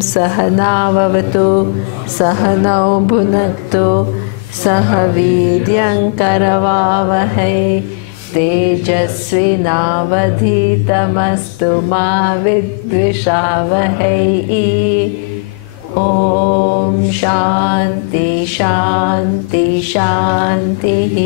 सहनाववतु सहनौ भुनक्तु सह वीर्यङ्करवावहै तेजस्विनावधीतमस्तु मा विद्विषावहै। ॐ शान्ति शान्ति शान्तिः।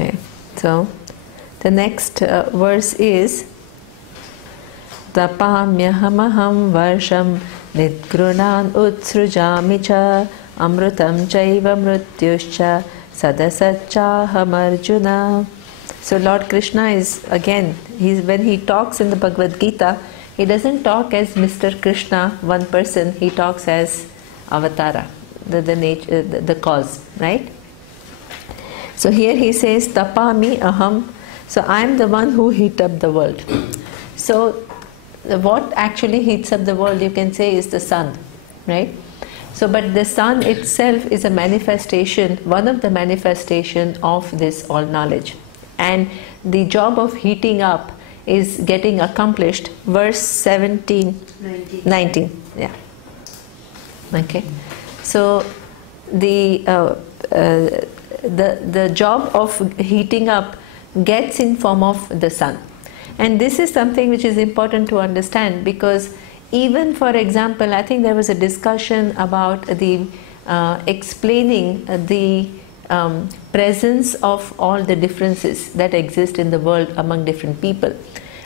Okay, so the next verse is Tapamyahamaham varsham nidgrunan utsrujami cha amrutam chaiva mrutyuscha sadasachaham arjuna. So Lord Krishna is again, when he talks in the Bhagavad Gita, he doesn't talk as Mr. Krishna, one person, he talks as Avatara, the cause, right? So here he says, Tapami aham. So I am the one who heat up the world. So what actually heats up the world, you can say, is the sun, right? So but the sun itself is a manifestation, one of the manifestation of this all knowledge. And the job of heating up is getting accomplished. Verse 19. Yeah. Okay. So the job of heating up gets in form of the sun. And this is something which is important to understand, because even, for example, I think there was a discussion about the explaining the presence of all the differences that exist in the world among different people.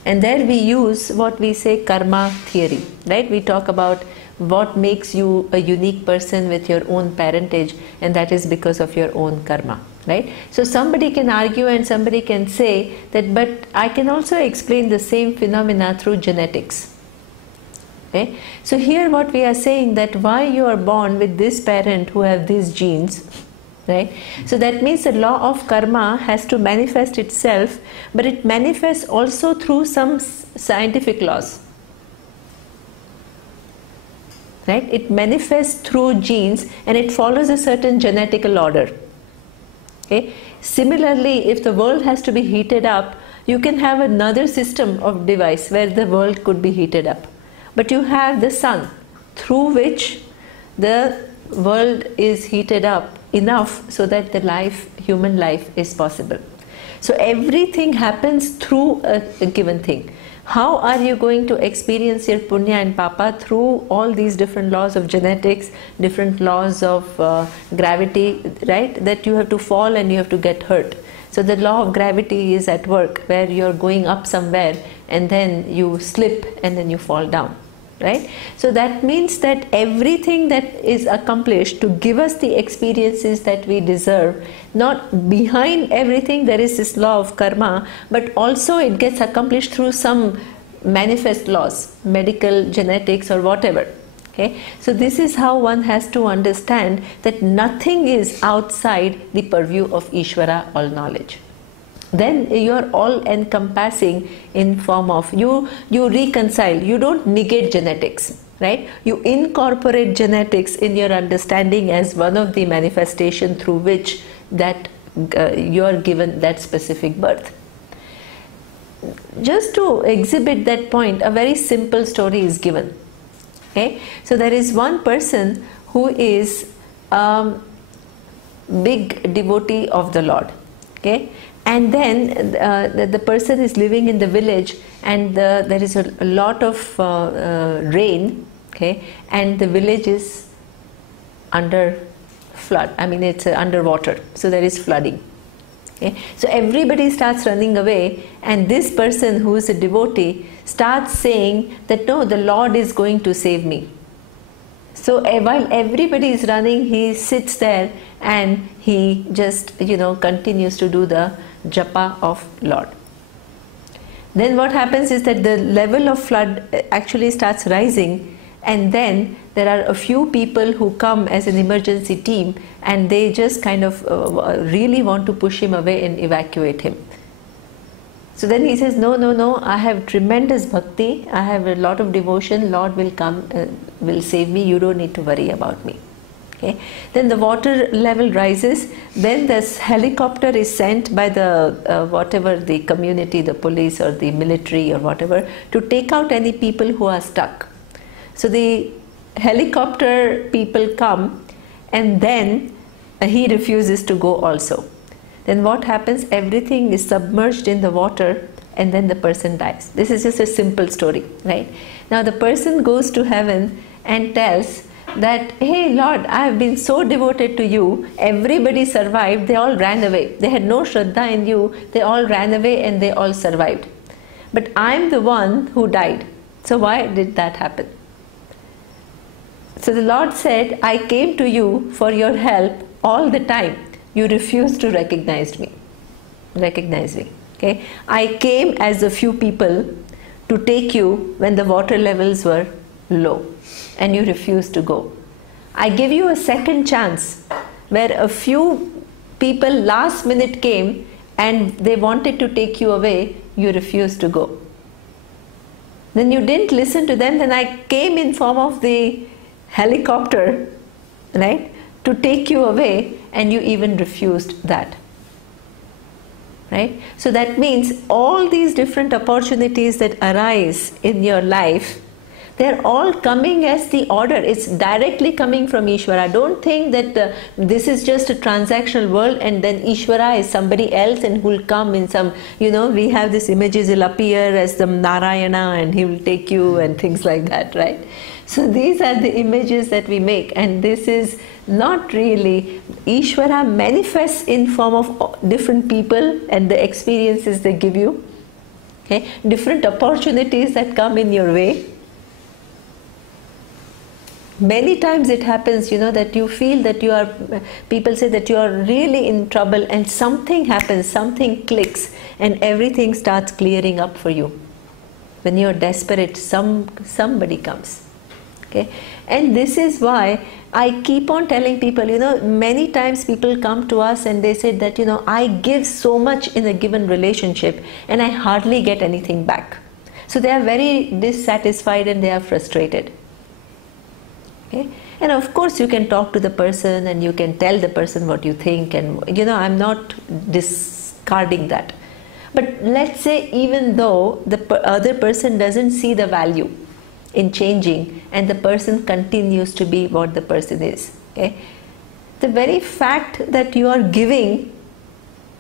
And there we use what we say karma theory, right? We talk about what makes you a unique person with your own parentage, and that is because of your own karma, right? So somebody can argue and somebody can say that, but I can also explain the same phenomena through genetics. Okay? So here what we are saying, that why you are born with this parent who have these genes, right? So that means the law of karma has to manifest itself, but it manifests also through some scientific laws. Right? It manifests through genes and it follows a certain genetical order. Okay? Similarly, if the world has to be heated up, you can have another system of device where the world could be heated up. But you have the sun, through which the world is heated up enough so that the human life is possible. So everything happens through a given thing. How are you going to experience your punya and papa? Through all these different laws of genetics, different laws of gravity, right? That you have to fall and you have to get hurt. So the law of gravity is at work, where you're going up somewhere and then you slip and then you fall down, right? So that means that everything that is accomplished to give us the experiences that we deserve, not behind everything there is this law of karma, but also it gets accomplished through some manifest laws, medical, genetics or whatever. Okay? So this is how one has to understand that nothing is outside the purview of Ishvara, all knowledge. Then you are all encompassing in form of, you reconcile, you don't negate genetics, right? You incorporate genetics in your understanding as one of the manifestation through which that you are given that specific birth. Just to exhibit that point, a very simple story is given. Okay? So there is one person who is a big devotee of the Lord. Okay? And then the person is living in the village, and there is a lot of rain, okay? And the village is under flood. I mean, it's underwater, so there is flooding. Okay? So everybody starts running away, and this person who is a devotee starts saying that no, the Lord is going to save me. So while everybody is running, he sits there and he just continues to do the japa of Lord. Then what happens is that the level of flood actually starts rising, and then there are a few people who come as an emergency team, and they just kind of really want to push him away and evacuate him. So then he says, no, no, no, I have tremendous bhakti, I have a lot of devotion, Lord will come, will save me, you don't need to worry about me. Okay. Then the water level rises, then this helicopter is sent by the whatever the community, the police or the military or whatever, to take out any people who are stuck. So the helicopter people come, and then he refuses to go also. Then what happens? Everything is submerged in the water, and then the person dies. This is just a simple story, right? Now the person goes to heaven and tells that, hey Lord, I have been so devoted to you, everybody survived, they all ran away. They had no Shraddha in you, they all ran away and they all survived. But I am the one who died. So why did that happen? So the Lord said, I came to you for your help all the time. You refused to recognize me. Okay? I came as a few people to take you when the water levels were low, and you refused to go. I give you a second chance where a few people last minute came and they wanted to take you away, you refused to go. Then you didn't listen to them, then I came in form of the helicopter, right, to take you away, and you even refused that. Right? So that means all these different opportunities that arise in your life, they're all coming as the order. It's directly coming from Ishvara. Don't think that this is just a transactional world and then Ishvara is somebody else and who will come in some, we have these images, he'll appear as the Narayana and he will take you and things like that, right? So these are the images that we make, and this is not really. Ishvara manifests in form of different people and the experiences they give you, okay? Different opportunities that come in your way. Many times it happens, that you feel that people say that you are really in trouble and something happens, something clicks and everything starts clearing up for you. When you're desperate, somebody comes. Okay? And this is why I keep on telling people, many times people come to us and they say that, I give so much in a given relationship and I hardly get anything back. So they are very dissatisfied and they are frustrated. Okay? And of course you can talk to the person and you can tell the person what you think, and I'm not discarding that. But let's say even though the other person doesn't see the value in changing and the person continues to be what the person is, okay, the very fact that you are giving,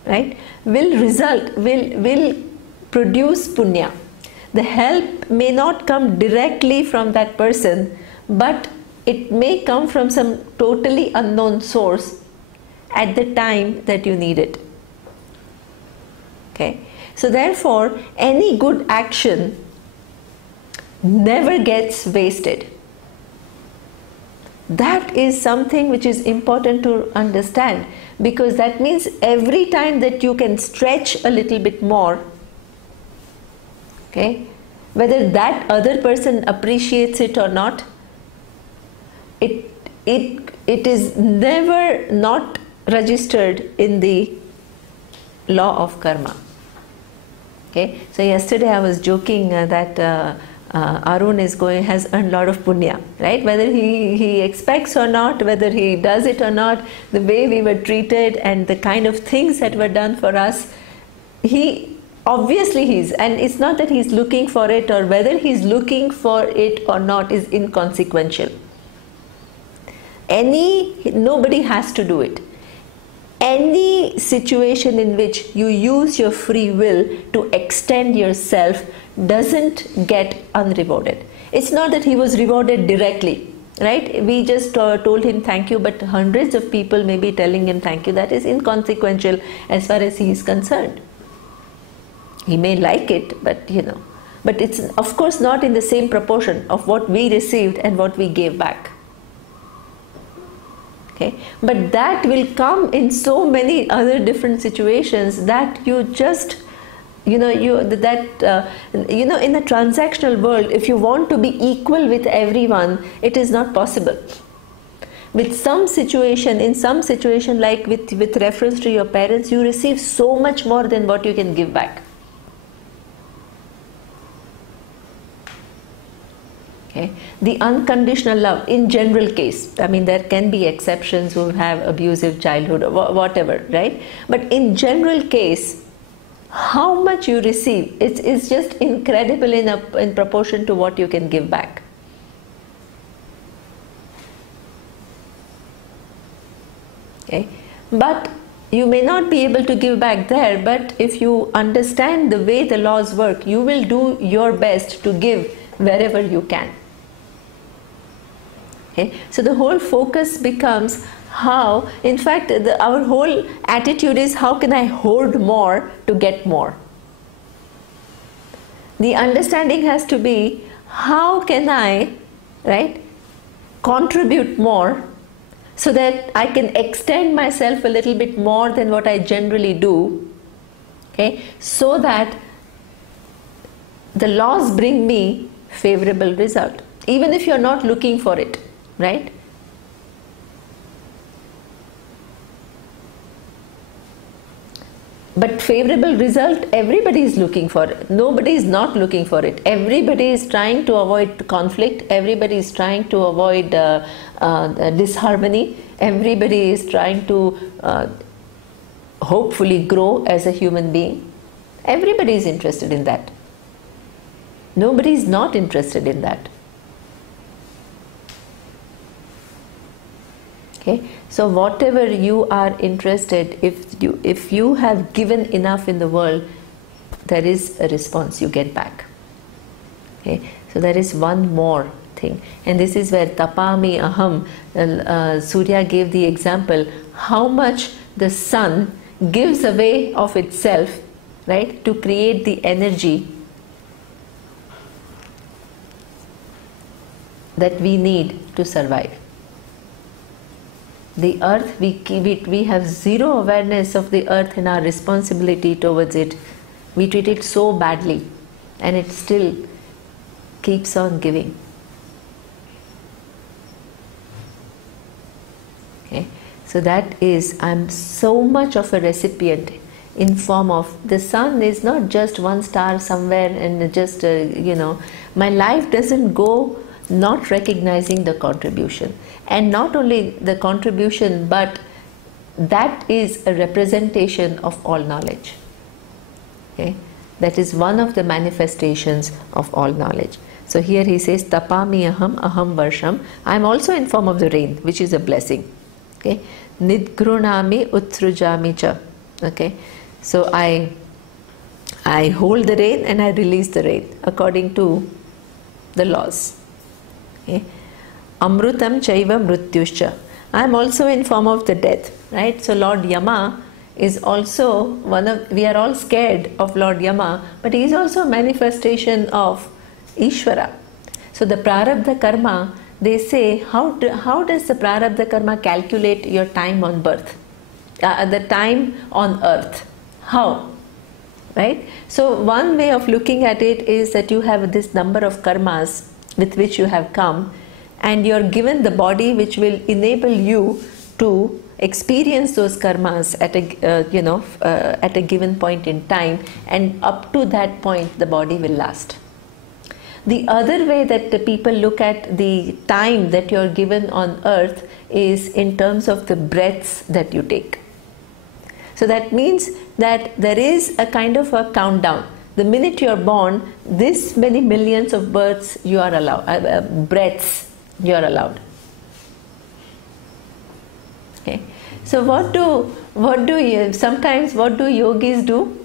right, will produce punya. The help may not come directly from that person, but it may come from some totally unknown source at the time that you need it. Okay? So therefore, any good action never gets wasted. That is something which is important to understand, because that means every time that you can stretch a little bit more, okay, whether that other person appreciates it or not, it is never not registered in the law of karma. Okay, so yesterday I was joking that Arun has earned a lot of punya, right? Whether he expects or not, whether he does it or not, the way we were treated and the kind of things that were done for us, obviously and it's not that he's looking for it, or whether he's looking for it or not is inconsequential. Nobody has to do it. Any situation in which you use your free will to extend yourself doesn't get unrewarded. It's not that he was rewarded directly, right? We just told him thank you, but hundreds of people may be telling him thank you. That is inconsequential as far as he is concerned. He may like it, but but it's of course not in the same proportion of what we received and what we gave back. Okay, but that will come in so many other different situations that you just in a transactional world, if you want to be equal with everyone, it is not possible. With some situation, in some situation, like with reference to your parents, you receive so much more than what you can give back. Okay. The unconditional love, in general case, I mean there can be exceptions who have abusive childhood or whatever, right? But in general case, how much you receive, it's just incredible in proportion to what you can give back. Okay. But you may not be able to give back there, but if you understand the way the laws work, you will do your best to give wherever you can. Okay. So the whole focus becomes how, in fact, our whole attitude is how can I hoard more to get more. The understanding has to be how can I, right, contribute more so that I can extend myself a little bit more than what I generally do, okay, so that the laws bring me favorable result, even if you're not looking for it, right? But favorable result, everybody is looking for it. Nobody is not looking for it. Everybody is trying to avoid conflict. Everybody is trying to avoid disharmony. Everybody is trying to hopefully grow as a human being. Everybody is interested in that. Nobody is not interested in that. Okay. So whatever you are interested, if you have given enough in the world, there is a response you get back. Okay. So there is one more thing, and this is where tapami aham, Surya gave the example, how much the sun gives away of itself, right, to create the energy that we need to survive. The earth, we have zero awareness of the earth and our responsibility towards it. We treat it so badly, and it still keeps on giving. Okay, so that is, I'm so much of a recipient in form of, the sun is not just one star somewhere and just my life doesn't go not recognizing the contribution. And not only the contribution, but that is a representation of all knowledge. Okay? That is one of the manifestations of all knowledge. So here he says, tapami aham, aham varsham. I am also in form of the rain, which is a blessing. Okay? Nidgrunami utsrujami cha. Okay? So I hold the rain and I release the rain according to the laws. Okay? Amrutam chaiva mrutyuscha. I am also in form of the death, right? So Lord Yama is also we are all scared of Lord Yama, but he is also a manifestation of Ishvara. So the prarabdha karma, they say, how does the prarabdha karma calculate your time on birth? The time on earth. How? Right? So one way of looking at it is that you have this number of karmas with which you have come, and you are given the body which will enable you to experience those karmas at a given point in time, and up to that point the body will last. The other way that the people look at the time that you are given on earth is in terms of the breaths that you take. So that means that there is a kind of a countdown. The minute you are born, this many millions of births you are allowed, breaths you are allowed. Okay. So what do yogis do?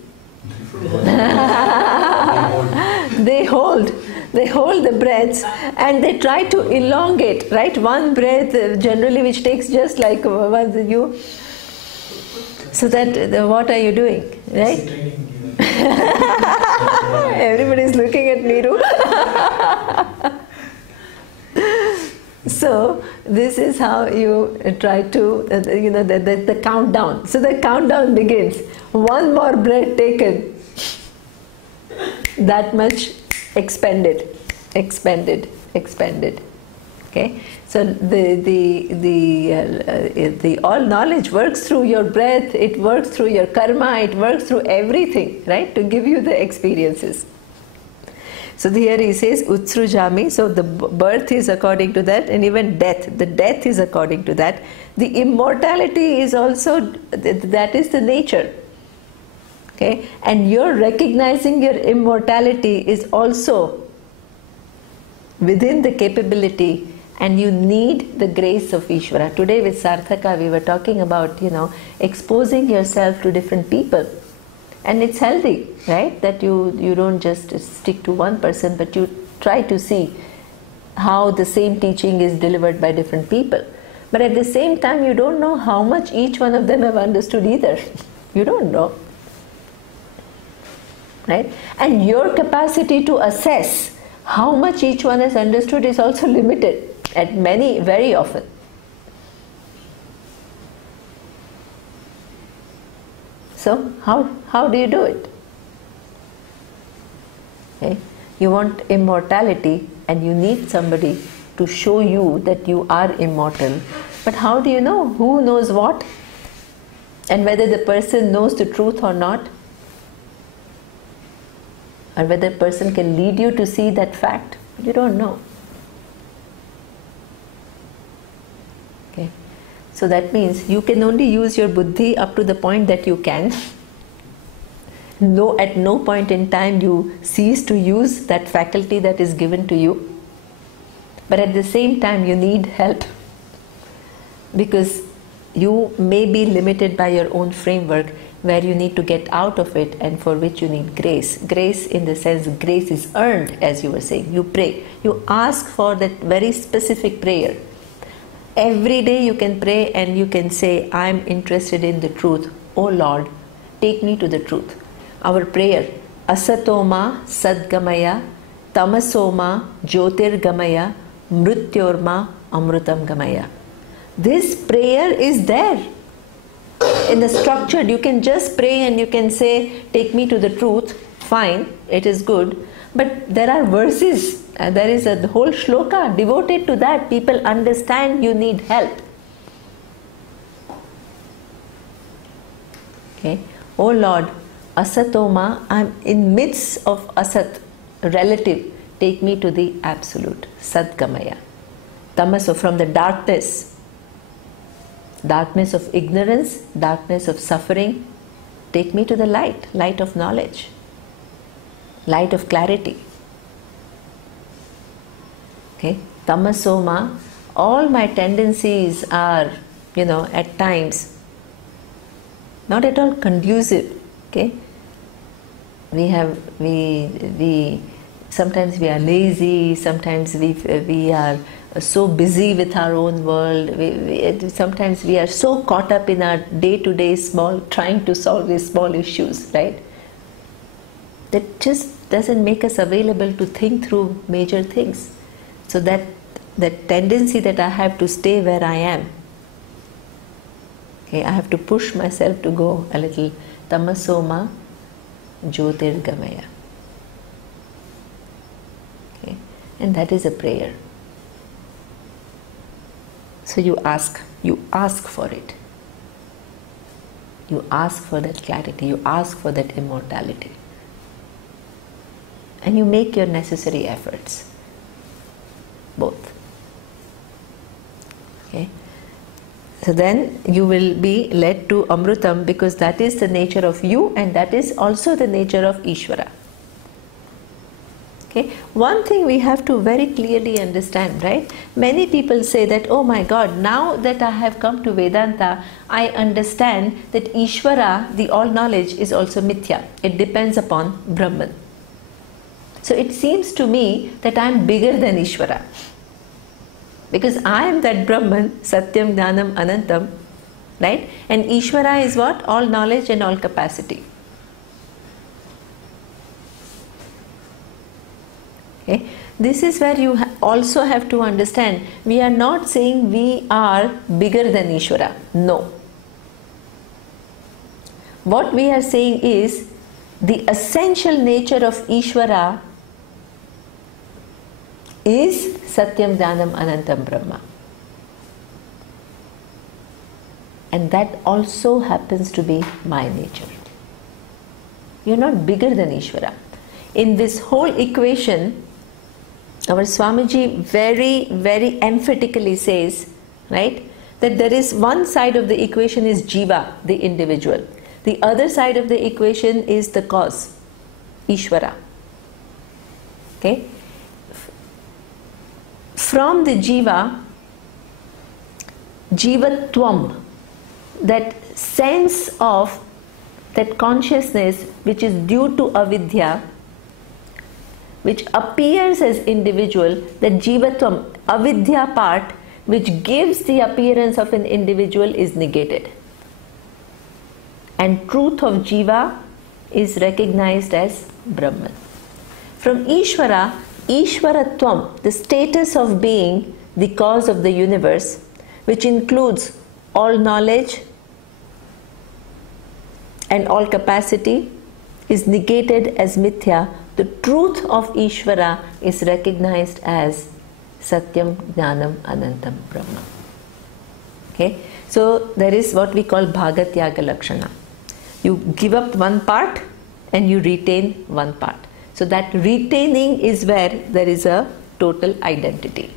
They hold. they hold the breaths and they try to elongate, right? One breath generally which takes just like you. So that, what are you doing, right? Everybody's looking at Niru. So this is how you try to, the countdown. So the countdown begins. One more breath taken. That much expended. Okay. So the all knowledge works through your breath. It works through your karma. It works through everything, right, to give you the experiences. So here he says Utsrujami, so the birth is according to that, and even death, the death is according to that. The immortality is also, that is the nature. Okay? And your recognizing your immortality is also within the capability, and you need the grace of Ishvara. Today with Sarthaka we were talking about, exposing yourself to different people. And it's healthy, right? That you don't just stick to one person, but you try to see how the same teaching is delivered by different people. But at the same time, you don't know how much each one of them have understood either. You don't know. Right? And your capacity to assess how much each one has understood is also limited at very often. So how do you do it? Okay. You want immortality and you need somebody to show you that you are immortal. But how do you know? Who knows what? And whether the person knows the truth or not? Or whether a person can lead you to see that fact? You don't know. Okay. So that means you can only use your buddhi up to the point that you can. No, at no point in time you cease to use that faculty that is given to you. But at the same time you need help, because you may be limited by your own framework where you need to get out of it, and for which you need grace. Grace in the sense grace is earned, as you were saying. You pray. You ask for that very specific prayer. Every day you can pray and you can say, I am interested in the truth. Oh Lord, take me to the truth. Our prayer, Asatoma Sadgamaya, Tamasoma Jyotirgamaya, Mrityorma Amrutam Gamaya. This prayer is there. In the structure, you can just pray and you can say, take me to the truth. Fine, it is good. But there are verses. There is a whole shloka devoted to that. People understand you need help. Okay. Oh Lord, Asatoma, I am in midst of Asat, relative. Take me to the absolute, Sadgamaya. Tamaso, from the darkness of ignorance, darkness of suffering, take me to the light, light of knowledge, light of clarity. Okay, Tamasoma, all my tendencies are, at times not at all conducive. Okay, sometimes we are lazy, sometimes we are so busy with our own world, sometimes we are so caught up in our day-to-day trying to solve these small issues, right? That just doesn't make us available to think through major things. So that tendency that I have to stay where I am, okay, I have to push myself to go a little. Tamasoma Jyotirgamaya. Okay, and that is a prayer. So you ask for it. You ask for that clarity, you ask for that immortality. And you make your necessary efforts. Both. Okay. So then you will be led to Amrutam, because that is the nature of you and that is also the nature of Ishvara. Okay. One thing we have to very clearly understand, right? Many people say that, oh my God, now that I have come to Vedanta, I understand that Ishvara, the all knowledge, is also mithya. It depends upon Brahman. So it seems to me that I am bigger than Ishvara. Because I am that Brahman, Satyam, Jnanam, Anantam, right? And Ishvara is what? All knowledge and all capacity. Okay? This is where you also have to understand, we are not saying we are bigger than Ishvara. No. What we are saying is, the essential nature of Ishvara is Satyam, Jnanam, Anantam, Brahma. And that also happens to be my nature. You are not bigger than Ishvara. In this whole equation, our Swamiji very, very emphatically says, right, that there is one side of the equation is Jiva, the individual. The other side of the equation is the cause, Ishvara. Okay? From the Jiva, Jivatvam, that sense of that consciousness which is due to avidya, which appears as individual, that Jivatvam, avidya part, which gives the appearance of an individual, is negated. And truth of Jiva is recognized as Brahman. From Ishvara, Ishvaratvam, the status of being the cause of the universe, which includes all knowledge and all capacity, is negated as Mithya. The truth of Ishvara is recognized as Satyam, Jnanam, Anantam, Brahma. Okay? So there is what we call Bhagatyaga Lakshana. You give up one part and you retain one part. So that retaining is where there is a total identity.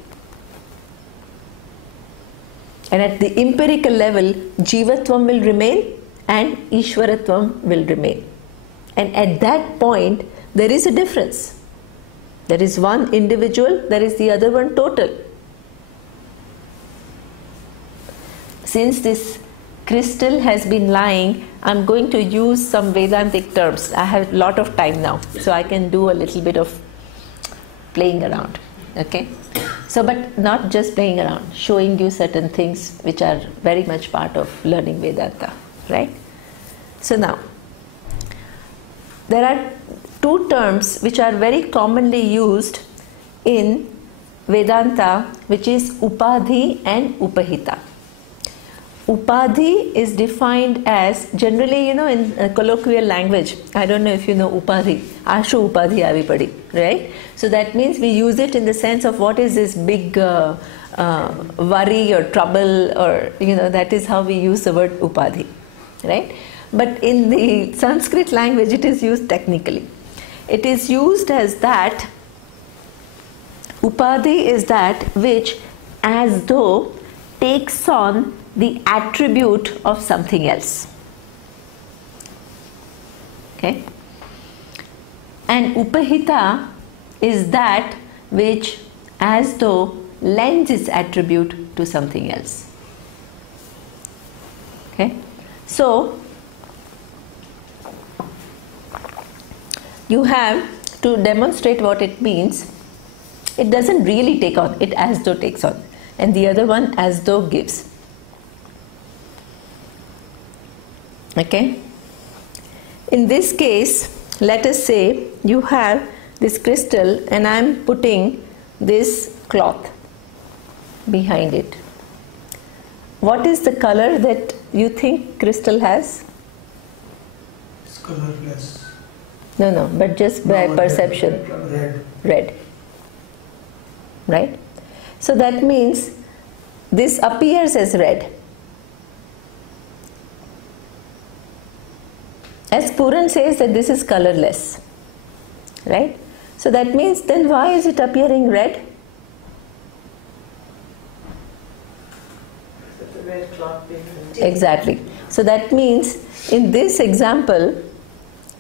And at the empirical level, Jivatvam will remain and Ishvaratvam will remain. And at that point, there is a difference. There is one individual, there is the other one total. Since this crystal has been lying, I'm going to use some Vedantic terms. I have a lot of time now, so I can do a little bit of playing around. Okay? So, but not just playing around, showing you certain things which are very much part of learning Vedanta, right? So now, there are two terms which are very commonly used in Vedanta, which is Upadhi and Upahita. Upadhi is defined as, generally, in colloquial language, I don't know if you know Upadhi, Ashu Upadhi Avipadi, right? So that means we use it in the sense of what is this big worry or trouble, or, that is how we use the word Upadhi, right? But in the Sanskrit language, it is used technically. It is used as that, Upadhi is that which as though takes on the attribute of something else. Okay? And Upahita is that which as though lends its attribute to something else. Okay? So, you have to demonstrate what it means. It doesn't really take on, it as though takes on. And the other one as though gives. Okay? In this case, let us say you have this crystal and I am putting this cloth behind it. What is the color that you think crystal has? It's colorless. No, but just by perception. Red. Right? So that means this appears as red. As Puran says that this is colorless. Right? So that means then why is it appearing red? The red cloth being Exactly. So that means in this example,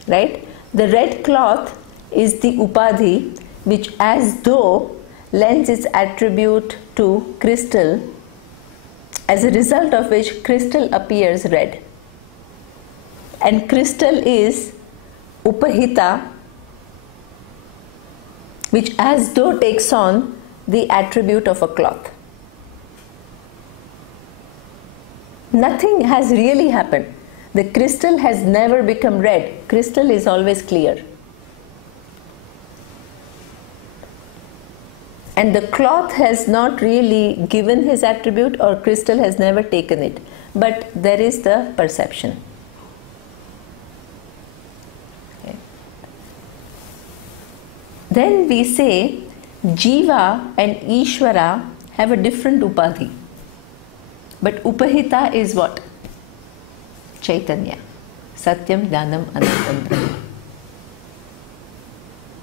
right, the red cloth is the Upadhi which as though lends its attribute to crystal, as a result of which crystal appears red. And crystal is Upahita which as though takes on the attribute of a cloth. Nothing has really happened. The crystal has never become red. Crystal is always clear. And the cloth has not really given his attribute, or crystal has never taken it. But there is the perception. Okay. Then we say Jiva and Ishvara have a different upadhi. But Upahita is what? Chaitanya. Satyam, Jnanam, Anantam, Brahma.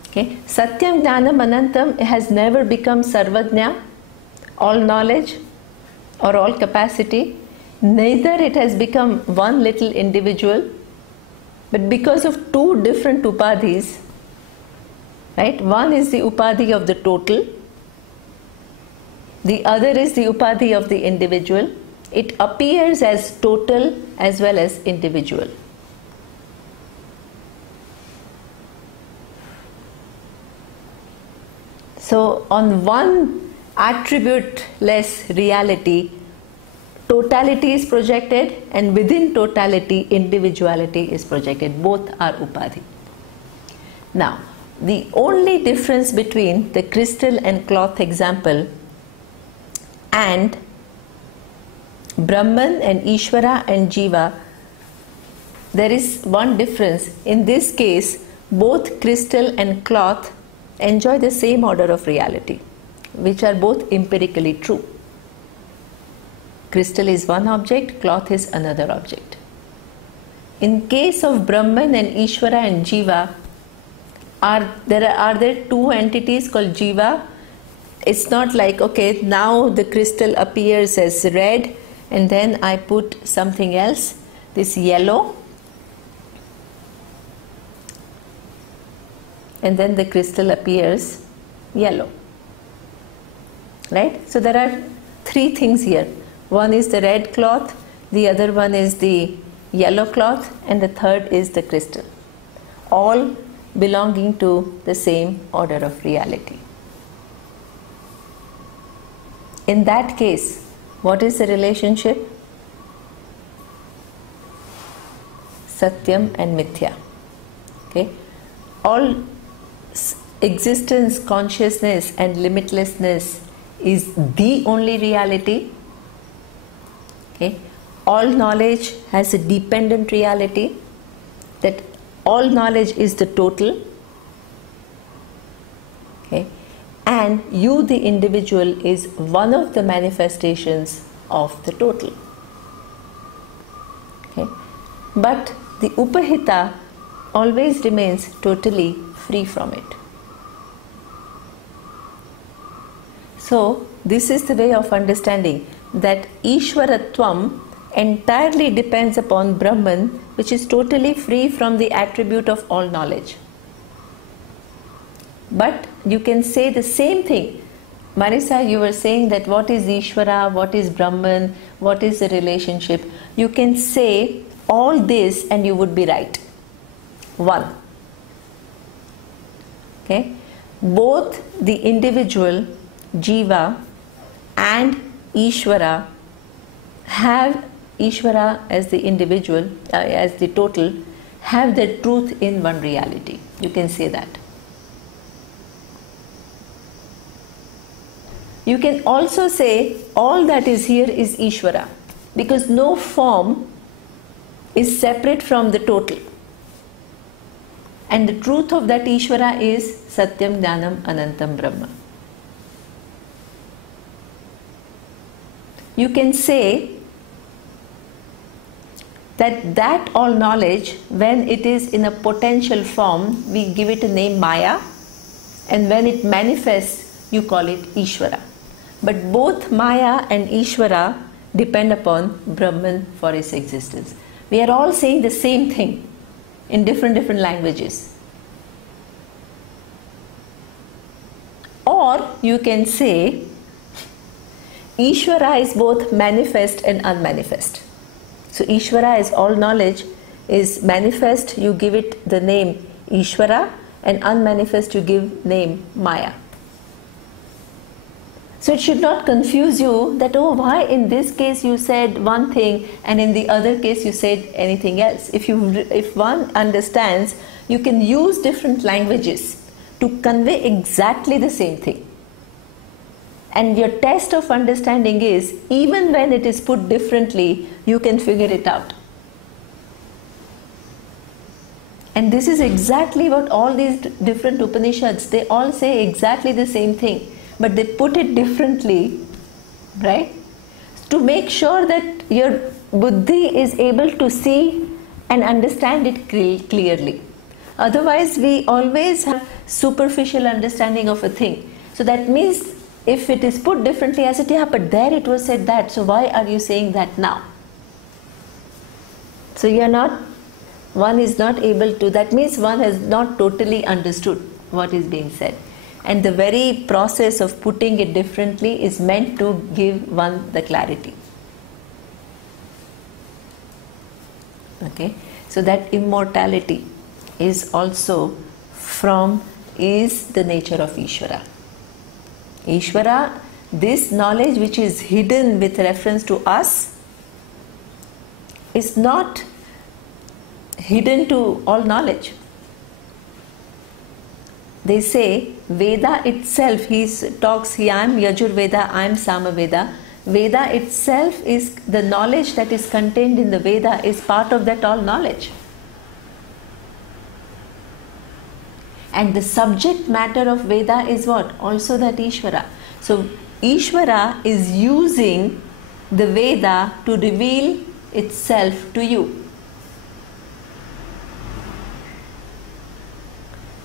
Okay. Satyam, Jnanam, Anantam has never become Sarvajna, all knowledge or all capacity. Neither it has become one little individual, but because of two different upadhis, right? One is the upadhi of the total, the other is the upadhi of the individual. It appears as total as well as individual. So on one attribute-less reality, totality is projected, and within totality, individuality is projected. Both are upadhi. Now, the only difference between the crystal and cloth example and Brahman and Ishvara and Jiva, there is one difference. In this case, both crystal and cloth enjoy the same order of reality, which are both empirically true. Crystal is one object, cloth is another object. In case of Brahman and Ishvara and Jiva, are there two entities called Jiva? It's not like, okay, now the crystal appears as red and then I put something else, this yellow, and then the crystal appears yellow. Right? So there are three things here. One is the red cloth, the other one is the yellow cloth, and the third is the crystal. All belonging to the same order of reality. In that case, what is the relationship? Satyam and Mithya. Okay? All existence, consciousness and limitlessness is the only reality. Okay? All knowledge has a dependent reality, that all knowledge is the total. Okay? And you, the individual, is one of the manifestations of the total. Okay? But the Upahita always remains totally free from it. So, this is the way of understanding that Ishvaratvam entirely depends upon Brahman, which is totally free from the attribute of all knowledge. But you can say the same thing. Marisa, you were saying that what is Ishvara, what is Brahman, what is the relationship? You can say all this and you would be right. One. Okay? Both the individual, Jiva, and Ishvara have Ishvara as the individual, as the total, have the truth in one reality. You can say that. You can also say all that is here is Ishvara, because no form is separate from the total. And the truth of that Ishvara is Satyam, Jnanam, Anantam, Brahma. You can say that all knowledge, when it is in a potential form, we give it a name Maya, and when it manifests, you call it Ishvara. But both Maya and Ishvara depend upon Brahman for its existence. We are all saying the same thing in different languages. Or you can say Ishvara is both manifest and unmanifest. So Ishvara is all knowledge, is manifest, you give it the name Ishvara, and unmanifest you give name Maya. So it should not confuse you that, oh, why in this case you said one thing and in the other case you said anything else. If one understands, you can use different languages to convey exactly the same thing. And your test of understanding is, even when it is put differently, you can figure it out. And this is exactly what all these different Upanishads, they all say exactly the same thing, but they put it differently, right? To make sure that your buddhi is able to see and understand it clearly. Otherwise, we always have superficial understanding of a thing. So that means if it is put differently, I said, yeah, but there it was said that, so why are you saying that now? So one is not able to, that means one has not totally understood what is being said. And the very process of putting it differently is meant to give one the clarity. Okay, so that immortality is also is the nature of Ishvara. Ishvara, this knowledge which is hidden with reference to us, is not hidden to all knowledge. They say Veda itself, I am Yajurveda, I am Samaveda. Veda itself is the knowledge that is contained in the Veda, is part of that all knowledge. And the subject matter of Veda is what? Also that Ishvara. So Ishvara is using the Veda to reveal itself to you.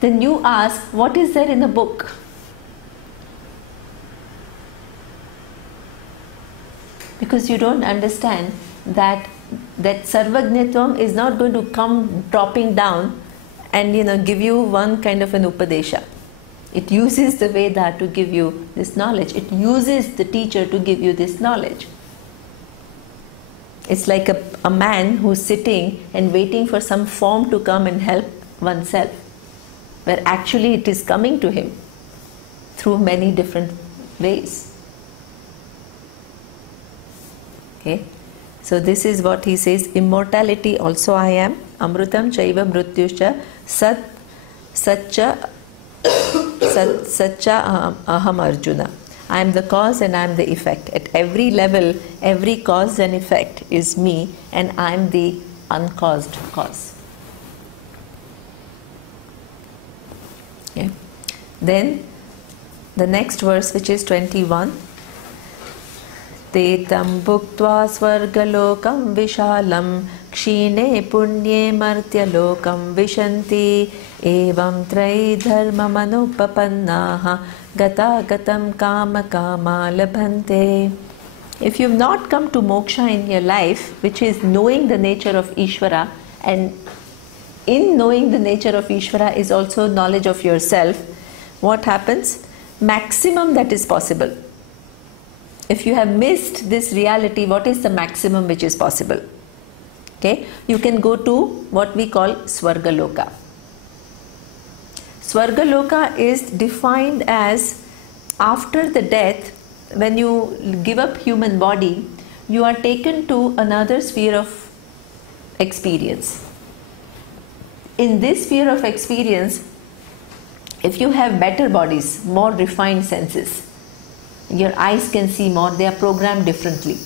Then you ask, what is there in the book? Because you don't understand that Sarvajñatvam is not going to come dropping down and give you one kind of an Upadesha. It uses the Veda to give you this knowledge. It uses the teacher to give you this knowledge. It's like a man who's sitting and waiting for some form to come and help oneself, where actually it is coming to him through many different ways. Okay, so this is what he says, immortality also I am, amrutam chaiva mrityuscha satcha aham Arjuna. I am the cause and I am the effect. At every level, every cause and effect is me, and I am the uncaused cause. Okay. Then the next verse, which is 21. Te tam bhuktva svargalokam vishalam kshine punye martya lokam vishanti evam trai dharma manupapannaha gata gatam kama kama labhante. If you have not come to moksha in your life, which is knowing the nature of Ishvara, and in knowing the nature of Ishvara is also knowledge of yourself, what happens? Maximum that is possible. If you have missed this reality, what is the maximum which is possible? Okay, you can go to what we call Swargaloka. Swargaloka is defined as, after the death, when you give up human body, you are taken to another sphere of experience. In this sphere of experience, if you have better bodies, more refined senses, your eyes can see more, they are programmed differently.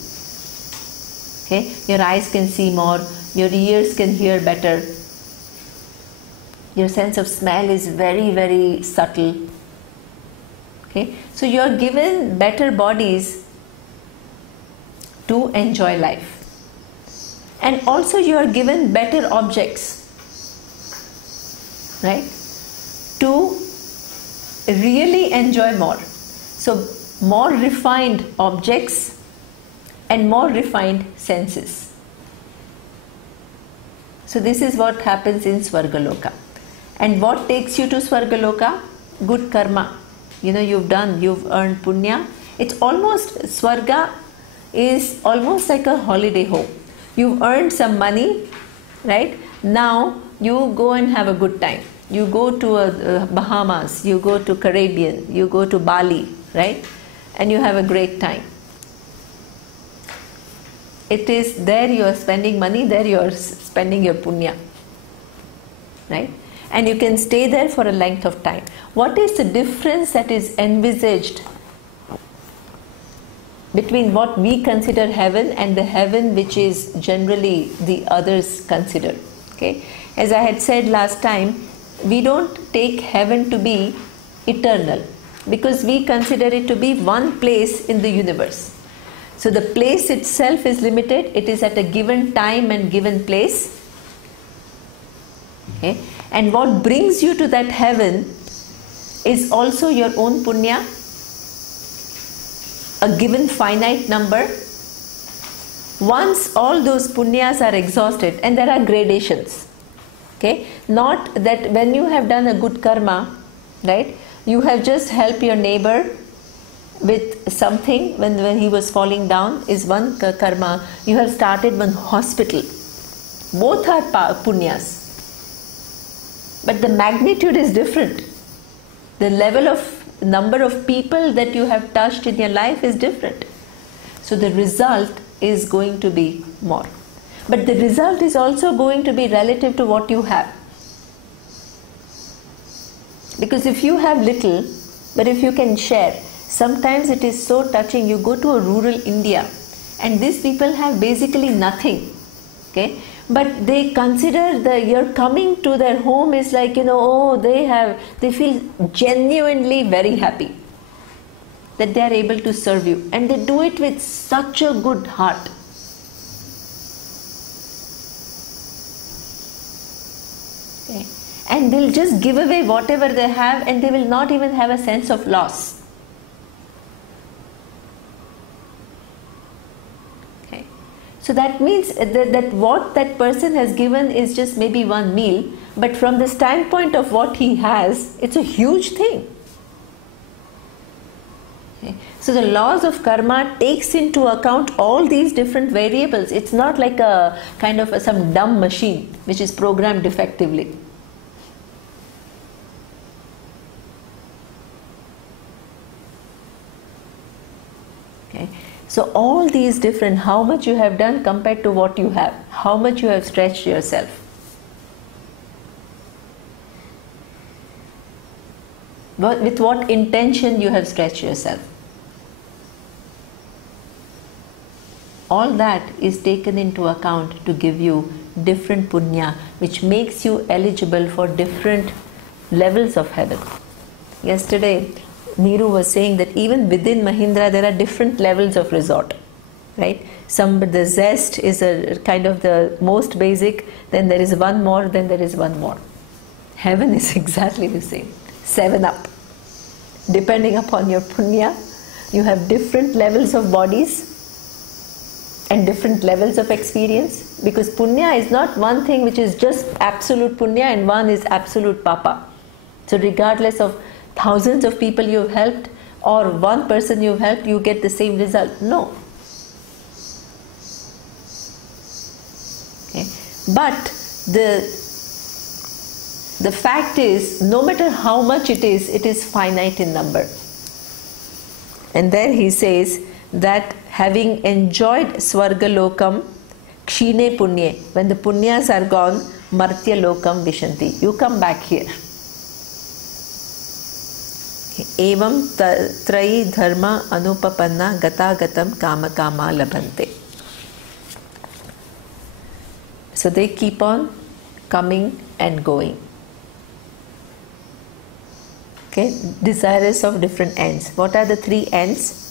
Okay, your eyes can see more, your ears can hear better, your sense of smell is very, very subtle. Okay, so you are given better bodies to enjoy life, and also you are given better objects, right, to really enjoy more. So more refined objects and more refined senses. So this is what happens in Swargaloka. And what takes you to Swargaloka? Good karma. You've earned punya. It's almost, Swarga is almost like a holiday home. You've earned some money, right? Now you go and have a good time. You go to Bahamas, you go to Caribbean, you go to Bali, right? And you have a great time. It is there you are spending money, there you are spending your punya, right? And you can stay there for a length of time. What is the difference that is envisaged between what we consider heaven and the heaven which is generally the others consider? Okay, as I had said last time, we don't take heaven to be eternal because we consider it to be one place in the universe. So the place itself is limited, it is at a given time and given place. Okay? And what brings you to that heaven is also your own punya, a given finite number. Once all those punyas are exhausted, and there are gradations, okay? Not that when you have done a good karma, right, you have just helped your neighbor with something when he was falling down is one karma. You have started one hospital. Both are punyas. But the magnitude is different. The level of number of people that you have touched in your life is different. So the result is going to be more. But the result is also going to be relative to what you have. Because if you have little, but if you can share, sometimes it is so touching. You go to a rural India and these people have basically nothing, okay? But they consider your coming to their home is like, oh, they feel genuinely very happy that they are able to serve you, and they do it with such a good heart. Okay. And they'll just give away whatever they have, and they will not even have a sense of loss. So that means that what that person has given is just maybe one meal, but from the standpoint of what he has, it's a huge thing. Okay. So the laws of karma takes into account all these different variables. It's not like a kind of some dumb machine which is programmed effectively. Okay. So all these different, how much you have done compared to what you have, how much you have stretched yourself. With what intention you have stretched yourself. All that is taken into account to give you different punya, which makes you eligible for different levels of heaven. Yesterday, Neeru was saying that even within Mahindra there are different levels of resort, right? The zest is a kind of the most basic, then there is one more, then there is one more. Heaven is exactly the same, 7 up. Depending upon your punya, you have different levels of bodies and different levels of experience, because punya is not one thing which is just absolute punya and one is absolute papa. So regardless of thousands of people you have helped or one person you have helped, you get the same result. No. Okay. But the fact is, no matter how much it is finite in number. And then he says that having enjoyed Swarga Lokam, Kshine Punye, when the punyas are gone, Martya Lokam Vishanti. You come back here. Evam trayi dharma anupapanna gata gatam kama kama labhante. So they keep on coming and going. Okay, desirous of different ends. What are the 3 ends?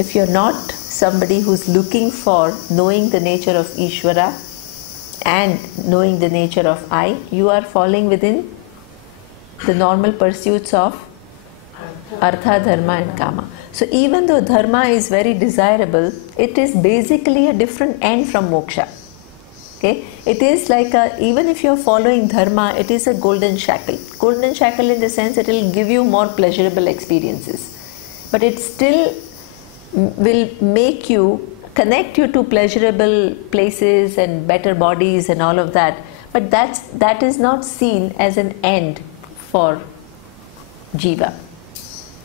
If you're not somebody who's looking for knowing the nature of Ishvara and knowing the nature of I, you are falling within the normal pursuits of Artha, Dharma and Kama. So even though Dharma is very desirable, it is basically a different end from moksha. Okay? It is like even if you are following Dharma, it is a golden shackle. Golden shackle in the sense it will give you more pleasurable experiences. But it still will make you, connect you to pleasurable places and better bodies and all of that. but that is not seen as an end for Jiva,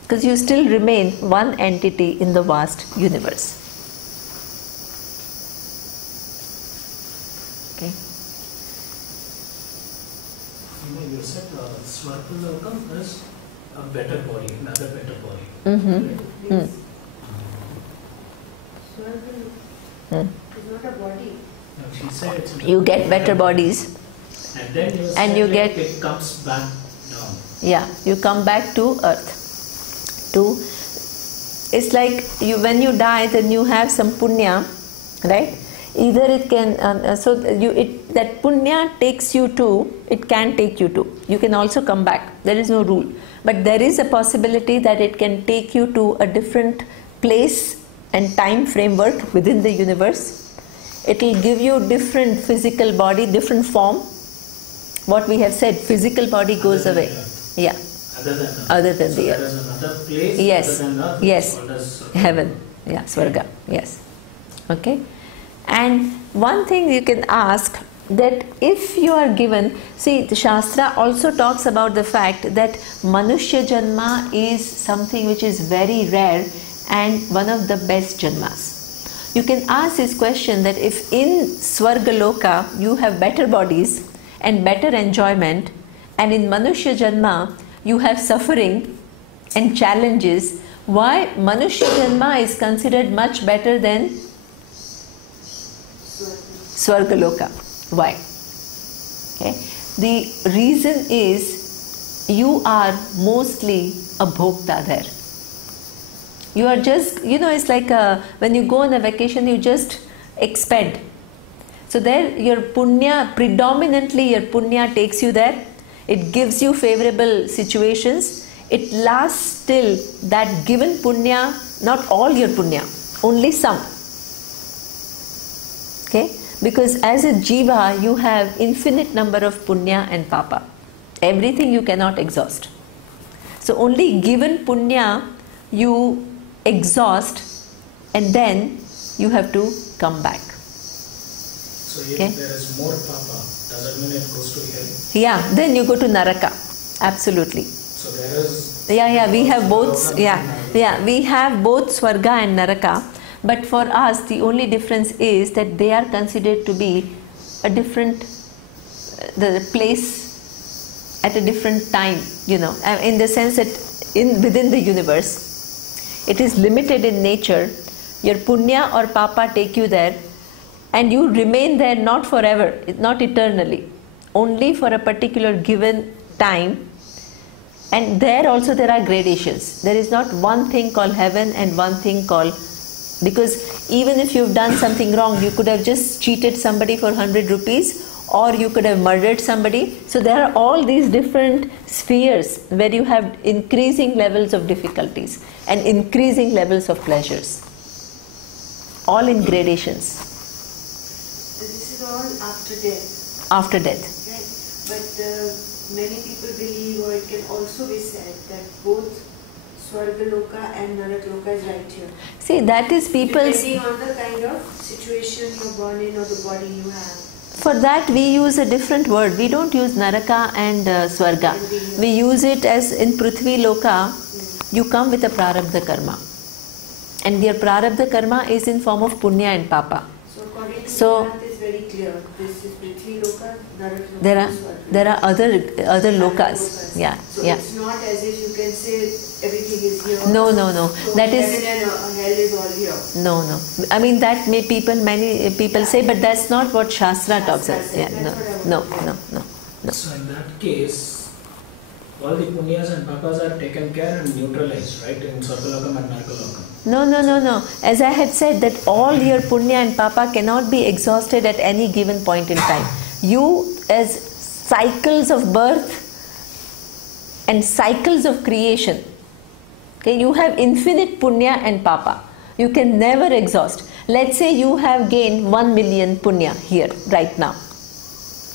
because you still remain one entity in the vast universe. Okay. You said Swargalokam is a better body, another better body. Mm-hmm. Right? Mm. It's not a body. No, she said it's a You get better bodies. And then you And said you like get- it comes back down. Yeah, you come back to earth. It's like when you die, then you have some punya, right? Either it can, that punya takes you to, it can take you to. You can also come back. There is no rule, but there is a possibility that it can take you to a different place and time framework within the universe. It will give you different physical body, different form. What we have said, physical body goes Other than away. Earth. Yeah. Other than the there earth. is another place Yes. other than Earth, Yes. which is called as Heaven. Yeah, Swarga. Yes. Okay. And one thing you can ask, that if you are given, see, the Shastra also talks about the fact that Manushya Janma is something which is very rare and one of the best Janmas. You can ask this question, that if in Swargaloka you have better bodies and better enjoyment, and in Manushya Janma you have suffering and challenges, why Manushya Janma is considered much better than Swargaloka? Why? Okay. The reason is you are mostly a bhokta there. You are just, it's like when you go on a vacation, you just expend. So there your punya, predominantly your punya takes you there. It gives you favorable situations. It lasts till that given punya, not all your punya, only some. Okay? Because as a jiva, you have infinite number of punya and papa. Everything you cannot exhaust. So only given punya you exhaust, and then you have to come back. So if Okay. there is more papa, does it mean it goes to hell? Yeah, then you go to Naraka. Absolutely. So there is. Yeah, we have both. Swarga Yeah, and Naraka. yeah, we have both Swarga and Naraka. But for us, the only difference is that they are considered to be a different, the place at a different time. In the sense that within the universe, it is limited in nature. Your punya or papa take you there, and you remain there not forever, not eternally, only for a particular given time. And there also there are gradations. There is not one thing called heaven and one thing called, because even if you've done something wrong, you could have just cheated somebody for 100 rupees, or you could have murdered somebody. So there are all these different spheres where you have increasing levels of difficulties and increasing levels of pleasures, all in gradations. So this is all after death, After death. right? But many people believe, or it can also be said, that both Swargaloka and Narakaloka is right here. See, that is people's. Depending on the kind of situation you're born in or the body you have. For that we use a different word. We don't use Naraka and Swarga. We use it as in Prithvi Loka, you come with a prarabdha karma. And your prarabdha karma is in form of punya and papa. So according to So- Vedanta, it's very clear. This is Prithvi Loka, Narakaloka, There are Swargaloka. there are other lokas. Yeah, So yeah. it's not as if you can say everything is here. No. So That is heaven and hell is all here. no. I mean that many people say, but that's not what Shastra talks about. Shastra Yeah, says, no, that's what I no, want to no, no, no. So in that case, all the punyas and papas are taken care and neutralized, right? In Swargalokam and Narakalokam. No. As I had said, that all your punya and papa cannot be exhausted at any given point in time. You, as cycles of birth and cycles of creation, okay, you have infinite punya and papa. You can never exhaust. Let's say you have gained 1 million punya here, right now.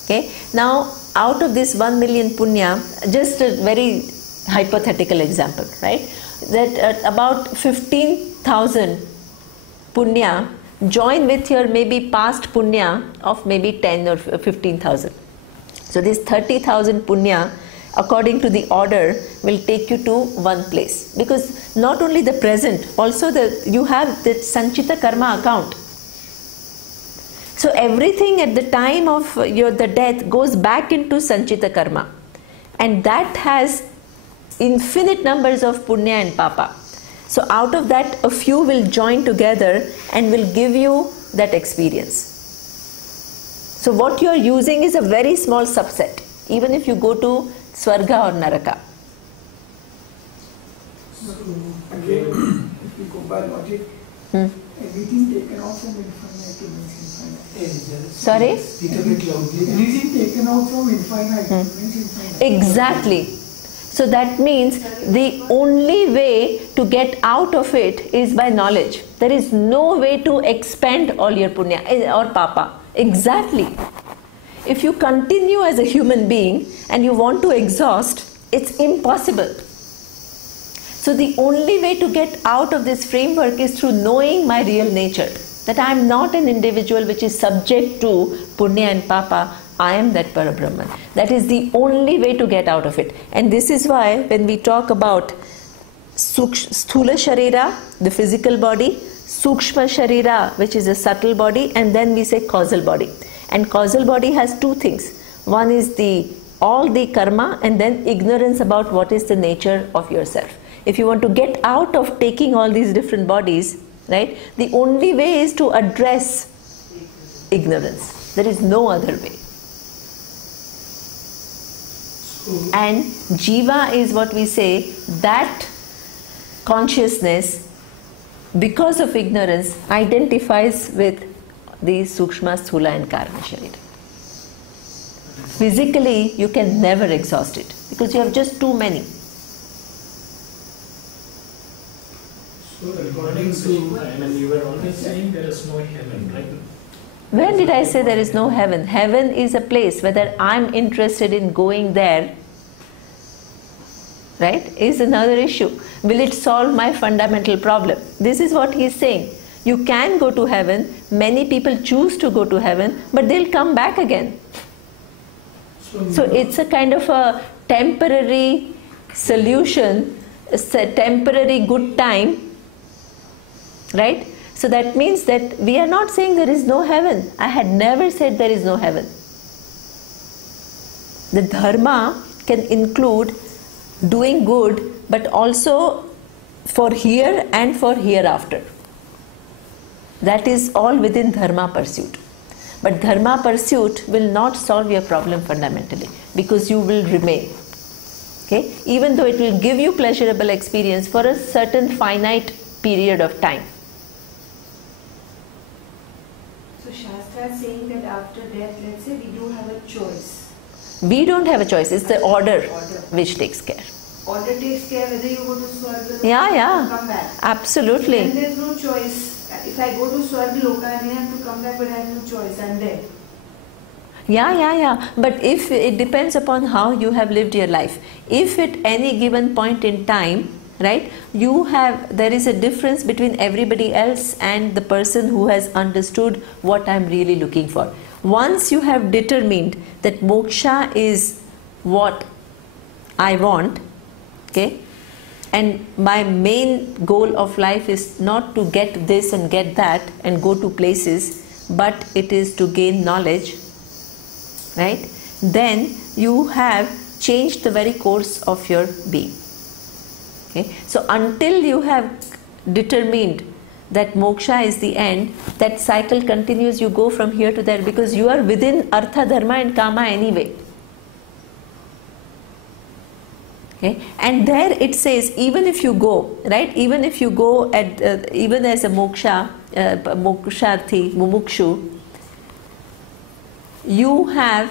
Okay, now out of this 1 million punya, just a very hypothetical example, right? That about 15,000 punya join with your maybe past punya of maybe 10 or 15,000. So this 30,000 punya, according to the order, will take you to one place. Because not only the present, also you have the sanchita karma account. So everything at the time of the death goes back into sanchita karma. And that has infinite numbers of punya and papa. So out of that, a few will join together and will give you that experience. So what you are using is a very small subset, even if you go to Swarga or Naraka. So again, if you go by logic, everything taken off from infinite means infinite. Sorry? Everything taken off from infinite means infinite. Exactly. So that means the only way to get out of it is by knowledge. There is no way to expend all your punya or papa. Exactly. If you continue as a human being and you want to exhaust, it's impossible. So the only way to get out of this framework is through knowing my real nature. That I am not an individual which is subject to punya and papa. I am that Parabrahman. That is the only way to get out of it. And this is why when we talk about Sthula Sharira, the physical body, Sukshma Sharira, which is a subtle body, and then we say causal body. And causal body has two things. One is all the karma, and then ignorance about what is the nature of yourself. If you want to get out of taking all these different bodies, right, the only way is to address ignorance. There is no other way. And jiva is what we say, that consciousness, because of ignorance, identifies with the sukshma, sthula and karma sharira. Physically, you can never exhaust it because you have just too many. So according to, I mean, you were always saying there is no heaven, right? When did I say there is no heaven? Heaven is a place. Whether I'm interested in going there, right, is another issue. Will it solve my fundamental problem? This is what he is saying. You can go to heaven. Many people choose to go to heaven, but they'll come back again. So it's a kind of a temporary solution, it's a temporary good time, right? So that means that we are not saying there is no heaven. I had never said there is no heaven. The dharma can include doing good, but also for here and for hereafter. That is all within dharma pursuit. But dharma pursuit will not solve your problem fundamentally, because you will remain. Okay? Even though it will give you pleasurable experience for a certain finite period of time. So Shastra is saying that after death, let's say we do have a choice. We don't have a choice. It's the order which takes care. Order takes care whether you go to Swarga Yeah. or come back. Absolutely. And there's no choice. If I go to Swarga Loka and I have to come back, but I have no choice, I'm dead. Yeah. But if it depends upon how you have lived your life. If at any given point in time, right, there is a difference between everybody else and the person who has understood what I'm really looking for. Once you have determined that moksha is what I want, okay, and my main goal of life is not to get this and get that and go to places, but it is to gain knowledge, right? Then you have changed the very course of your being. Okay? So until you have determined that moksha is the end, that cycle continues, you go from here to there, because you are within artha, dharma and kama anyway. Okay? And there it says, even if you go, right, even if you go at even as a moksharthi, mumukshu, you have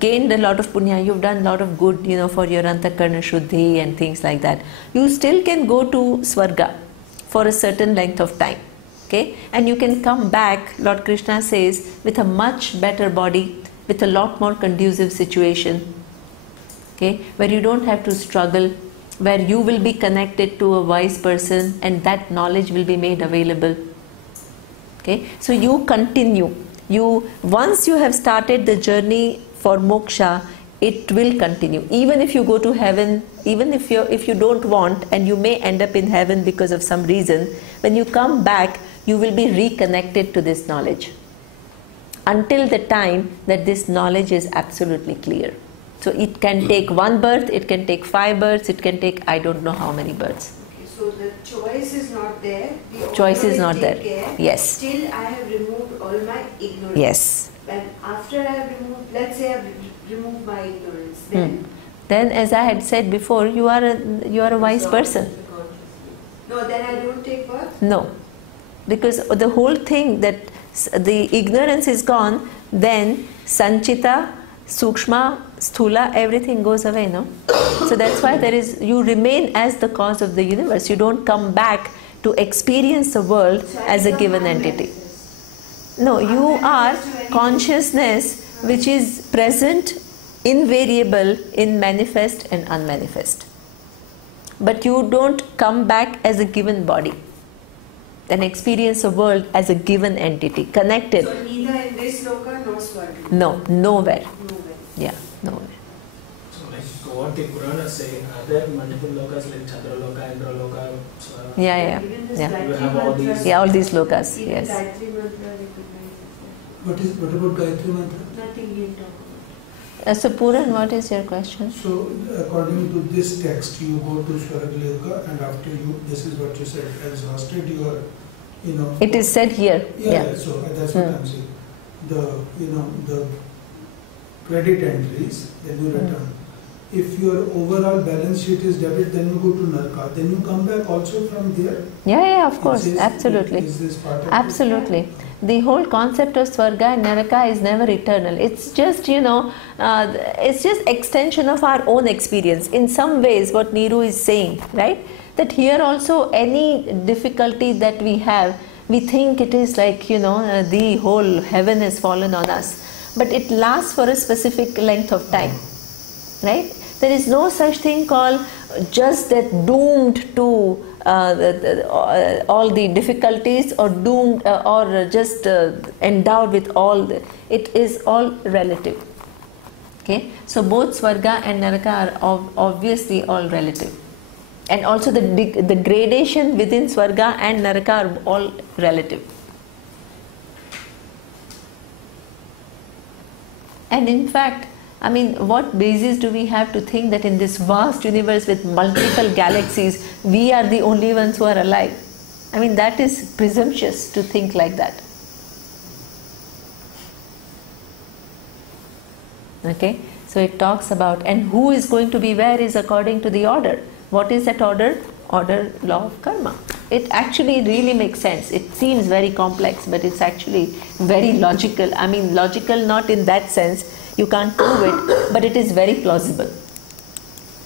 gained a lot of punya, you've done a lot of good, for your antakarna shuddhi and things like that. You still can go to Swarga for a certain length of time, okay, and you can come back, Lord Krishna says, with a much better body, with a lot more conducive situation, okay, where you don't have to struggle, where you will be connected to a wise person and that knowledge will be made available. Okay, so you continue. Once you have started the journey for moksha, it will continue. Even if you go to heaven, even if you don't want, and you may end up in heaven because of some reason, when you come back, you will be reconnected to this knowledge until the time that this knowledge is absolutely clear. So it can take one birth, it can take 5 births, it can take I don't know how many births. Okay, so the choice is not there. Choice is not there. Care. Yes. Still, I have removed all my ignorance. Yes. And after I have removed, let's say I have removed my ignorance, Then, as I had said before, you are a wise person. No, then I don't take birth? No, because the whole thing that the ignorance is gone, then Sanchita, Sukshma, Sthula, everything goes away, no? So that's why you remain as the cause of the universe. You don't come back to experience the world as a given entity. No, you are consciousness which is present, invariable in manifest and unmanifest. But you don't come back as a given body and experience the world as a given entity, connected. So neither in this loka nor Swarga? No, nowhere. Nowhere. Yeah, nowhere. So like what the Puranas say, are there multiple lokas like Chandraloka, Indraloka, Swarga? Yeah. Even this Yeah. Gayatri You have all mantra, these- Yeah, all these lokas, even yes. Gayatri mantra recognizes What about Gayatri Mantra? that. Nothing you talk about. So Puran, what is your question? So, according to this text, you go to Swargaloka, and after this is what you said, exhausted, you are, It is said here. Yeah, so that's what I'm saying. The credit entries, then you return. If your overall balance sheet is debit, then you go to Narka. Then you come back also from there. Yeah, of course, absolutely. Is this part of Absolutely. The whole concept of Swarga and Naraka is never eternal. It's just, it's just extension of our own experience. In some ways, what Niru is saying, right? That here also any difficulty that we have, we think it is like, the whole heaven has fallen on us. But it lasts for a specific length of time, right? There is no such thing called just that doomed to all the difficulties, or doomed or just endowed with all it is all relative. Okay, so both Swarga and Naraka are obviously all relative, and also the gradation within Swarga and Naraka are all relative. And in fact, what basis do we have to think that in this vast universe with multiple galaxies, we are the only ones who are alive? That is presumptuous to think like that. Okay, so it talks about, and who is going to be where is according to the order. What is that order? Order, law of karma. It actually really makes sense. It seems very complex, but it's actually very logical. Logical not in that sense. You can't prove it, but it is very plausible.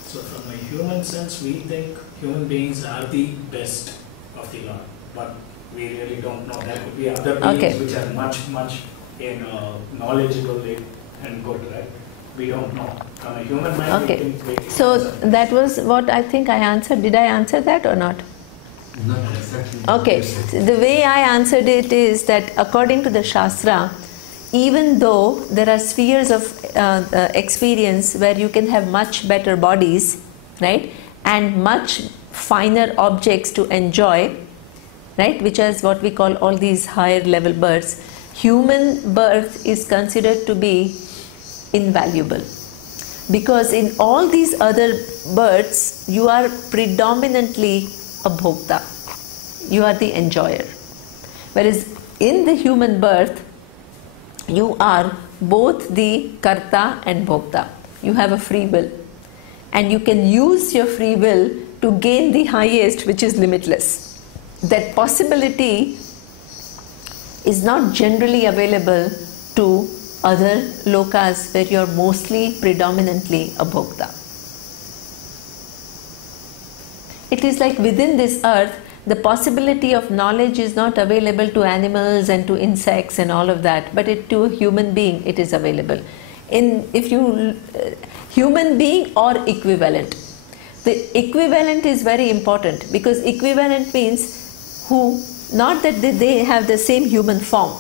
So from a human sense, we think human beings are the best of the lot, but we really don't know. There could be other beings which are much, much knowledgeable and good, right? We don't know. From a human mind, we think So that was what I think I answered. Did I answer that or not? Not exactly. Okay. The way I answered it is that according to the Shastra, even though there are spheres of experience where you can have much better bodies, right, and much finer objects to enjoy, right, which is what we call all these higher level births, human birth is considered to be invaluable. Because in all these other births, you are predominantly a bhokta. You are the enjoyer. Whereas in the human birth, you are both the karta and bhokta. You have a free will. And you can use your free will to gain the highest, which is limitless. That possibility is not generally available to other lokas where you are mostly, predominantly a bhokta. It is like within this earth, the possibility of knowledge is not available to animals and to insects and all of that, but to a human being it is available. Human being or equivalent. The equivalent is very important, because equivalent means not that they have the same human form.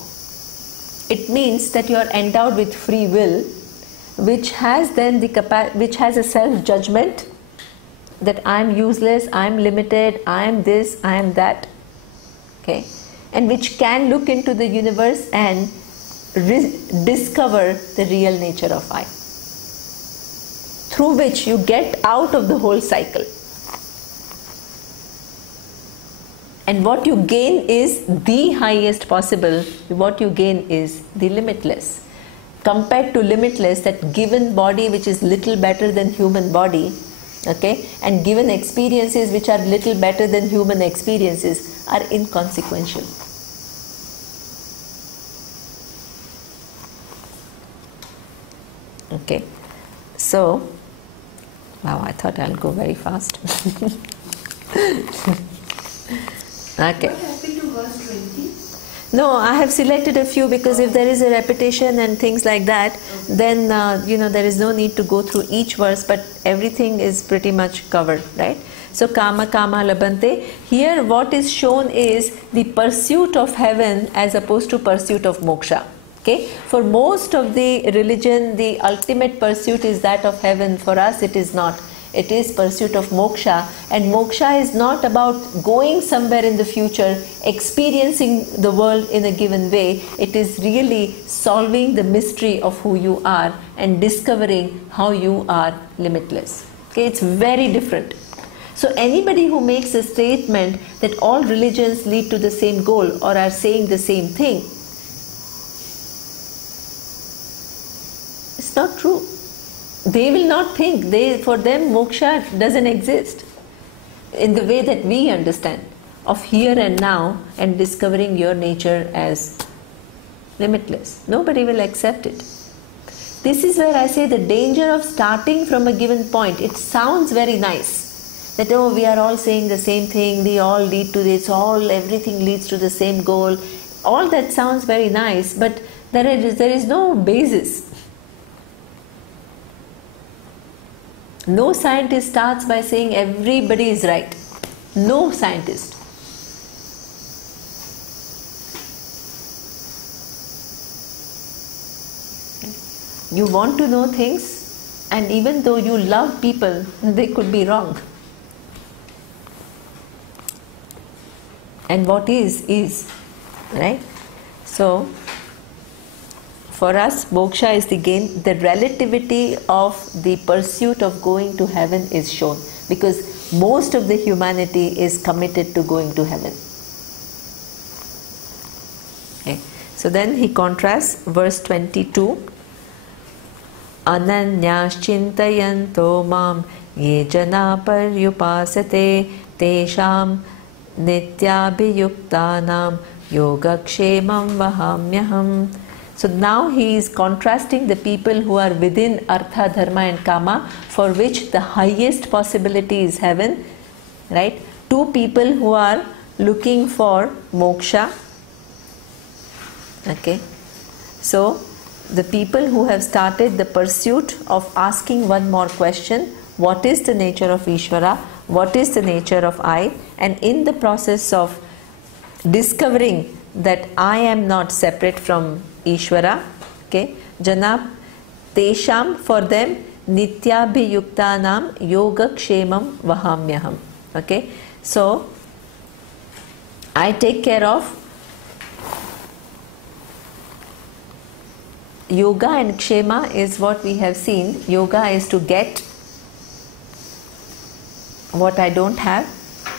It means that you are endowed with free will which has then which has a self-judgment that I am useless, I am limited, I am this, I am that, okay, and which can look into the universe and discover the real nature of I, through which you get out of the whole cycle. And what you gain is the highest possible, what you gain is the limitless. Compared to limitless, that given body which is little better than human body, okay, and given experiences which are little better than human experiences are inconsequential. Okay, so, wow, I thought I'll go very fast. Okay. What happened to verse 20? No, I have selected a few because if there is a repetition and things like that, then there is no need to go through each verse, but everything is pretty much covered, right? So kama kama labante. Here what is shown is the pursuit of heaven as opposed to pursuit of moksha. Okay? For most of the religion, the ultimate pursuit is that of heaven. For us it is not. It is pursuit of moksha, and moksha is not about going somewhere in the future, experiencing the world in a given way. It is really solving the mystery of who you are and discovering how you are limitless. Okay, it's very different. So anybody who makes a statement that all religions lead to the same goal or are saying the same thing, it's not true. They will not think, for them moksha doesn't exist in the way that we understand of here and now and discovering your nature as limitless. Nobody will accept it. This is where I say the danger of starting from a given point. It sounds very nice that, oh, we are all saying the same thing, we all lead to this, everything leads to the same goal. All that sounds very nice, but there is no basis. No scientist starts by saying everybody is right. No scientist. You want to know things, and even though you love people, they could be wrong. And what is, right? So, for us, moksha is the gain. The relativity of the pursuit of going to heaven is shown because most of the humanity is committed to going to heaven. Okay. So then he contrasts verse 22. Ananyas chintayanto mam ye jana paryupasate tesham nityabhiyuktanam yogakshemam vahamyaham. So now he is contrasting the people who are within artha, dharma and kama, for which the highest possibility is heaven, right? Two people who are looking for moksha. Okay. So the people who have started the pursuit of asking one more question, what is the nature of Ishvara? What is the nature of I? And in the process of discovering that I am not separate from Ishvara, okay, Jana Tesham, for them, Nityabhiyuktanam Yogakshemam Vahamyaham. Okay, so I take care of yoga, and kshema is what we have seen. Yoga is to get what I don't have,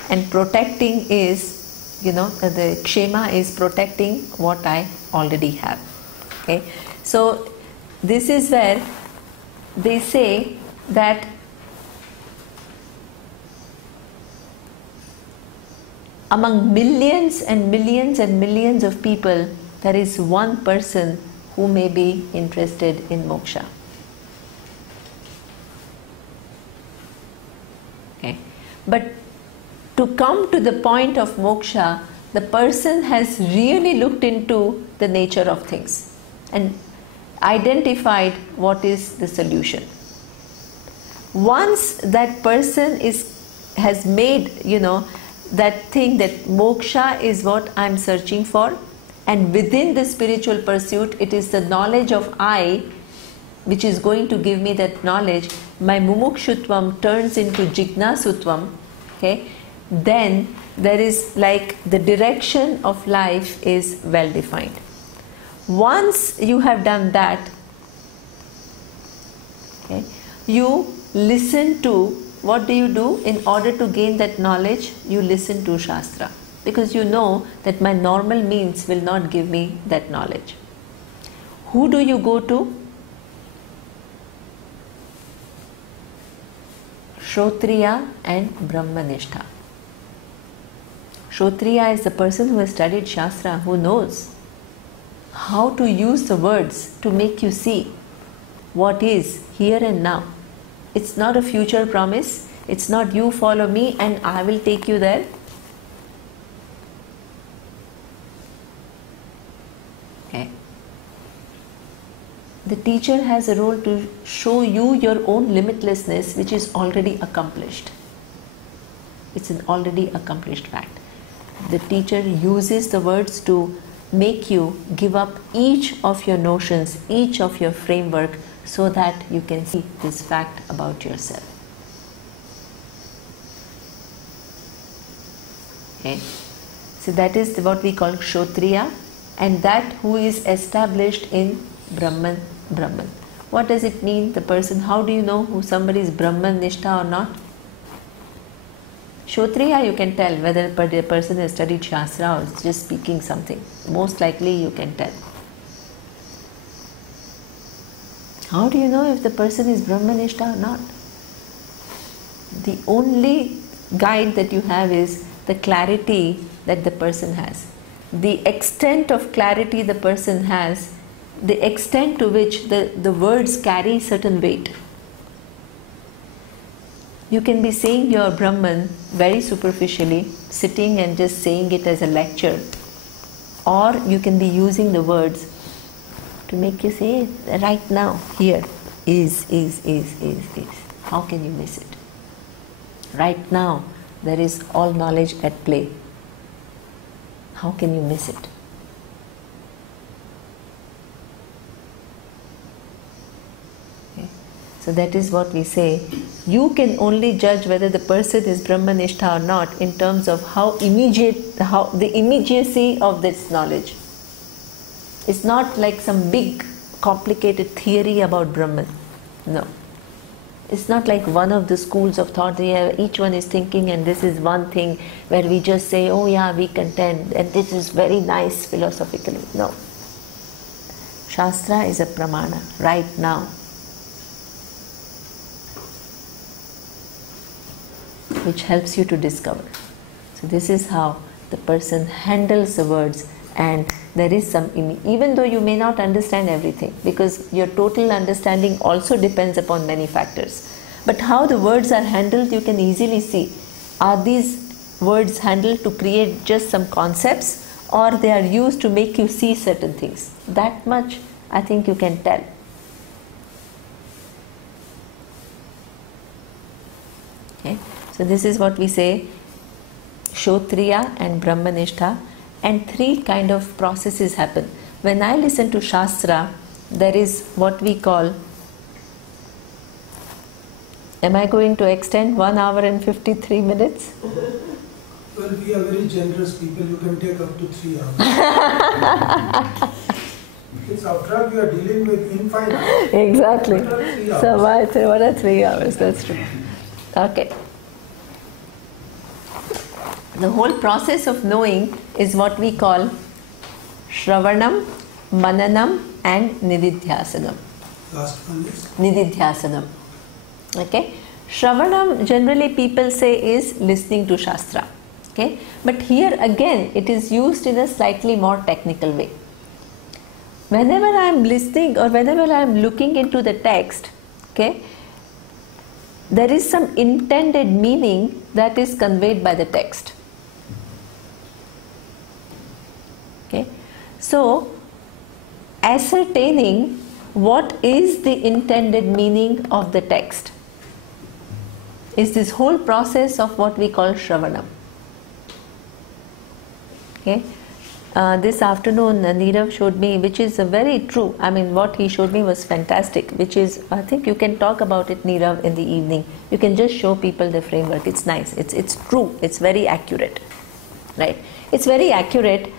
and protecting is, the kshema is protecting what I already have. Okay, so this is where they say that among millions and millions and millions of people, there is one person who may be interested in moksha. Okay, but to come to the point of moksha, the person has really looked into the nature of things and identified what is the solution. Once that person has made, that thing that moksha is what I am searching for, and within the spiritual pursuit it is the knowledge of I which is going to give me that knowledge, my mumukshutvam turns into jignasutvam, okay, then there is like the direction of life is well defined. Once you have done that, okay, you listen to, what do you do in order to gain that knowledge? You listen to Shastra, because you know that my normal means will not give me that knowledge. Who do you go to? Shrotriya and Brahmanistha. Shrotriya is the person who has studied Shastra, who knows how to use the words to make you see what is here and now. It's not a future promise. It's not you follow me and I will take you there. Okay. The teacher has a role to show you your own limitlessness, which is already accomplished. It's an already accomplished fact. The teacher uses the words to make you give up each of your notions, each of your framework, so that you can see this fact about yourself. Okay. So that is what we call Kshotriya, and that who is established in Brahman. What does it mean? The person, how do you know who somebody is Brahman Nishtha or not? Kshotriya, you can tell whether the person has studied Shastra or is just speaking something. Most likely you can tell. How do you know if the person is Brahmanishta or not? The only guide that you have is the clarity that the person has. The extent of clarity the person has, the extent to which the words carry certain weight. You can be saying you are Brahman very superficially, sitting and just saying it as a lecture, or you can be using the words to make you say, right now, here, is. How can you miss it? Right now, there is all knowledge at play. How can you miss it? Okay. So that is what we say. You can only judge whether the person is Brahmanistha or not in terms of how the immediacy of this knowledge. It's not like some big complicated theory about Brahman. No. It's not like one of the schools of thought where each one is thinking and this is one thing where we just say, oh yeah, we contend and this is very nice philosophically. No. Shastra is a pramana right now, which helps you to discover. So this is how the person handles the words, and there is some, even though you may not understand everything, because your total understanding also depends upon many factors. But how the words are handled, you can easily see. Are these words handled to create just some concepts, or they are used to make you see certain things? That much I think you can tell. Okay. So this is what we say, Kshotriya and Brahmanistha, and three kind of processes happen. When I listen to Shastra, there is what we call, am I going to extend 1 hour and 53 minutes? Well, we are very generous people, you can take up to 3 hours. It's after all we are dealing with infinite. Exactly. So why 3 hours? That's true. Okay. The whole process of knowing is what we call Shravanam, Mananam and Nididhyasanam. Last one is? Nididhyasanam. Okay. Shravanam generally people say is listening to Shastra. Okay. But here again it is used in a slightly more technical way. Whenever I am listening or whenever I am looking into the text, okay, there is some intended meaning that is conveyed by the text. Okay. So, ascertaining what is the intended meaning of the text is this whole process of what we call Shravanam. Okay. this afternoon Nirav showed me, which is very true. I mean, what he showed me was fantastic, which is, I think you can talk about it, Nirav, in the evening. You can just show people the framework. It's nice. It's true. It's very accurate. Right? It's very accurate.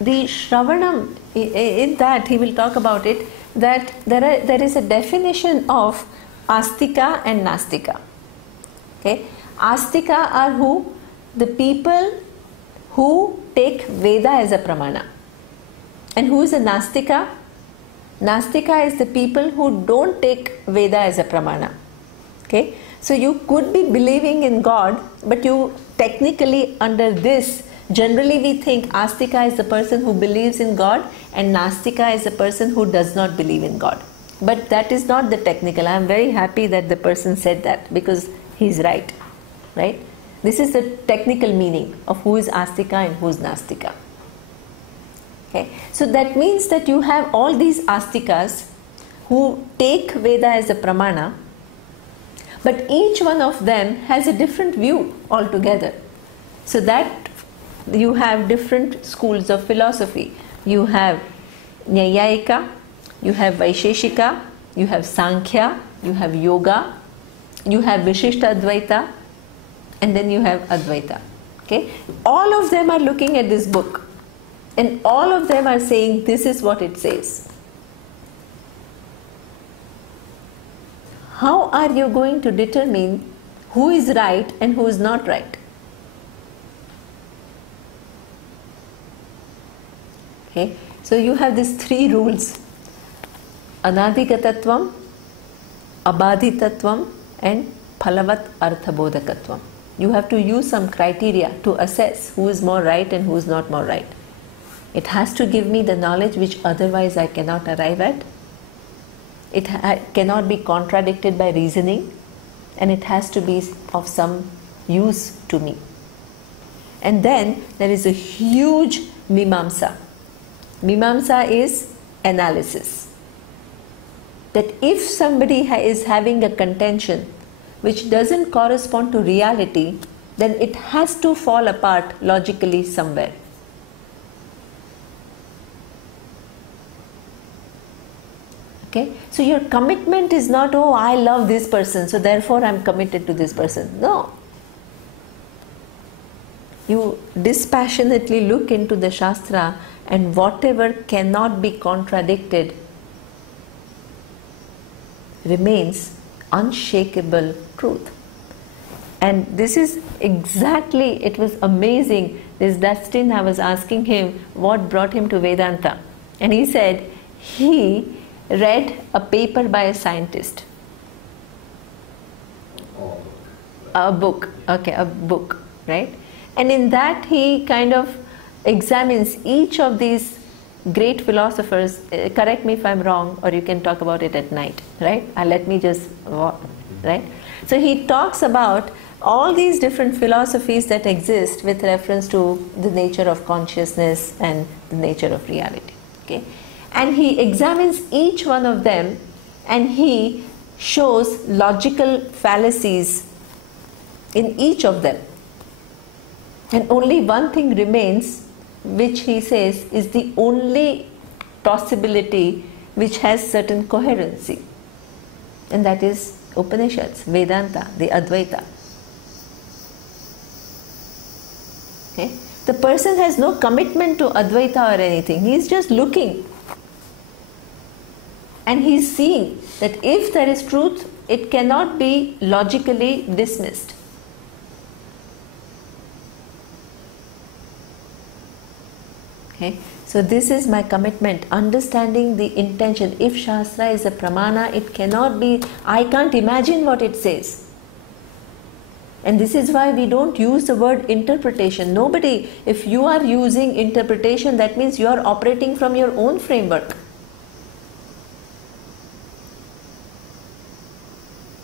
The Shravanam, in that he will talk about it, that there is a definition of Astika and Nastika. Okay? Astika are who? The people who take Veda as a pramana. And who is a Nastika? Nastika is the people who don't take Veda as a pramana. Okay? So you could be believing in God, but you technically under this, generally we think Astika is the person who believes in God and Nastika is the person who does not believe in God. But that is not the technical. I am very happy that the person said that, because he is right. Right? This is the technical meaning of who is Astika and who is Nastika. Okay? So that means that you have all these Astikas who take Veda as a pramana, but each one of them has a different view altogether. So that you have different schools of philosophy. You have Nyayayika, you have Vaisheshika, you have Sankhya, you have Yoga, you have Vishishta Advaita, and then you have Advaita. Okay? All of them are looking at this book, and all of them are saying this is what it says. How are you going to determine who is right and who is not right? Okay? So you have these three rules: Anadhigatattvam, Abadhitattvam, and Phalavat Arthabodhakatvam. You have to use some criteria to assess who is more right and who is not more right. It has to give me the knowledge which otherwise I cannot arrive at. It cannot be contradicted by reasoning, and it has to be of some use to me. And then there is a huge Mimamsa. Mimamsa is analysis. That if somebody is having a contention which doesn't correspond to reality, then it has to fall apart logically somewhere. Okay? So your commitment is not, oh, I love this person, so therefore I am committed to this person. No. You dispassionately look into the Shastra, and whatever cannot be contradicted remains unshakable truth. And this is exactly, it was amazing. This Dustin, I was asking him what brought him to Vedanta. And he said he read a paper by a scientist. A book, right? And in that he kind of examines each of these great philosophers. Correct me if I'm wrong, or you can talk about it at night, right? Let me just, right? So he talks about all these different philosophies that exist with reference to the nature of consciousness and the nature of reality. Okay? And he examines each one of them, and he shows logical fallacies in each of them. And only one thing remains, which he says is the only possibility which has certain coherency, and that is Upanishads, Vedanta, the Advaita. Okay? The person has no commitment to Advaita or anything. He is just looking, and he is seeing that if there is truth, it cannot be logically dismissed. Okay? So this is my commitment, understanding the intention. If Shastra is a pramana, it cannot be, I can't imagine what it says. And this is why we don't use the word interpretation. Nobody, if you are using interpretation, that means you are operating from your own framework,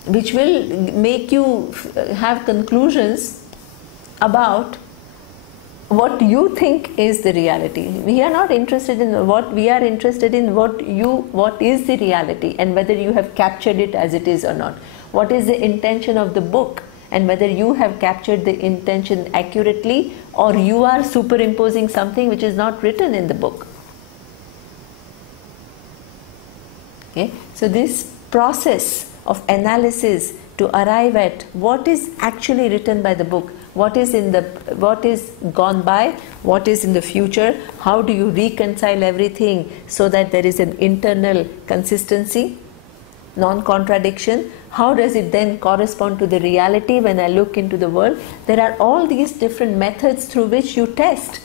which will make you have conclusions about what you think is the reality. We are not interested in what we are interested in, what is the reality, and whether you have captured it as it is or not. What is the intention of the book, and whether you have captured the intention accurately or you are superimposing something which is not written in the book. Okay? So this process of analysis to arrive at what is actually written by the book, what is gone by, what is in the future, how do you reconcile everything so that there is an internal consistency, non-contradiction, how does it then correspond to the reality when I look into the world? There are all these different methods through which you test.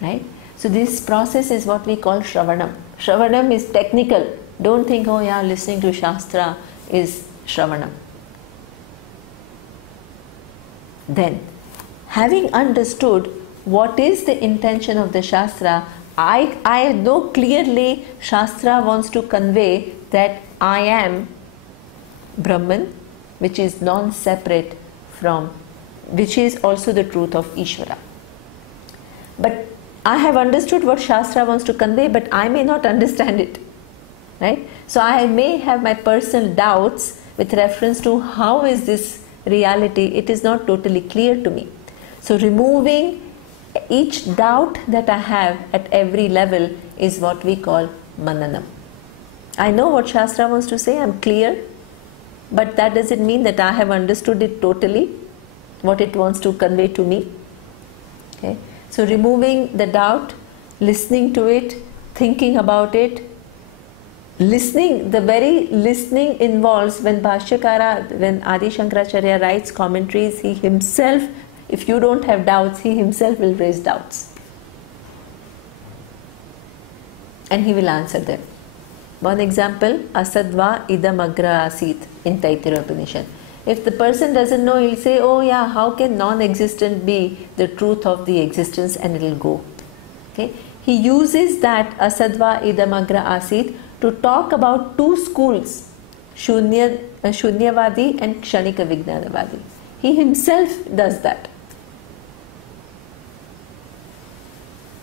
Right? So this process is what we call Shravanam. Shravanam is technical. Don't think, oh yeah, listening to Shastra is Shravanam. Then, having understood what is the intention of the Shastra, I know clearly Shastra wants to convey that I am Brahman, which is non-separate from, which is also the truth of Ishvara. But I have understood what Shastra wants to convey, but I may not understand it. Right? So I may have my personal doubts with reference to how is this reality. It is not totally clear to me. So removing each doubt that I have at every level is what we call Mananam. I know what Shastra wants to say, I am clear, but that doesn't mean that I have understood it totally, what it wants to convey to me. Okay? So removing the doubt, listening to it, thinking about it. Listening, the very listening involves when Adi Shankaracharya writes commentaries, he himself, if you don't have doubts, he himself will raise doubts. And he will answer them. One example, Asadva idam agra asit in Taittiriya Upanishad. If the person doesn't know, he'll say, oh yeah, how can non-existent be the truth of the existence, and it'll go. Okay? He uses that Asadva idam agra asit to talk about two schools, Shunyavadi and Kshanika Vijnanavadi. He himself does that.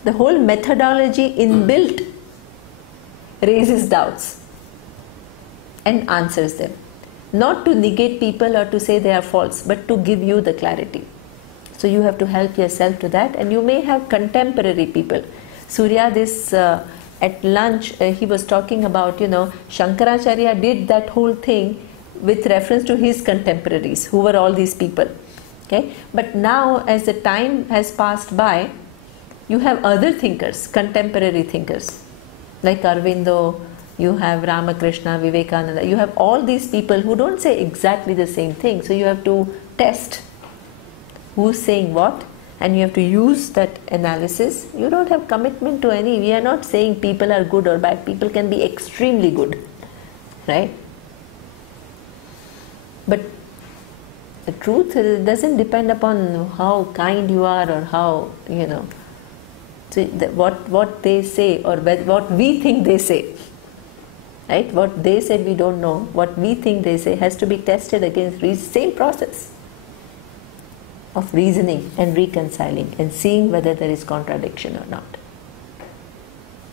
The whole methodology inbuilt raises doubts and answers them. Not to negate people or to say they are false, but to give you the clarity. So you have to help yourself to that, and you may have contemporary people. Surya, at lunch, he was talking about, Shankaracharya did that whole thing with reference to his contemporaries, who were all these people. Okay? But now, as the time has passed by, you have other thinkers, contemporary thinkers, like Aurobindo, you have Ramakrishna, Vivekananda, you have all these people who don't say exactly the same thing. So you have to test who's saying what, and you have to use that analysis. You don't have commitment to any. We are not saying people are good or bad. People can be extremely good, right? But the truth doesn't depend upon how kind you are or how, so what they say or what we think they say. Right? What they said we don't know. What we think they say has to be tested against the same process of reasoning and reconciling and seeing whether there is contradiction or not.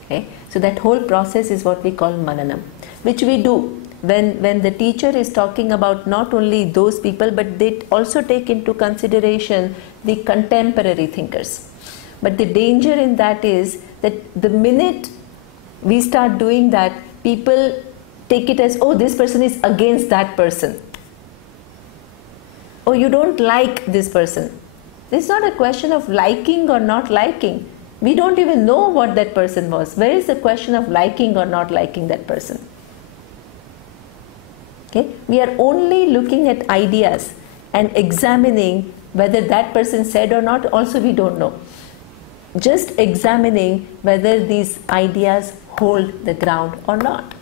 Okay? So that whole process is what we call Mananam, which we do when the teacher is talking about not only those people, but they also take into consideration the contemporary thinkers. But the danger in that is that the minute we start doing that, people take it as, oh, this person is against that person. Oh, you don't like this person. It's not a question of liking or not liking. We don't even know what that person was. Where is the question of liking or not liking that person? Okay? We are only looking at ideas and examining whether that person said or not, also we don't know. Just examining whether these ideas hold the ground or not.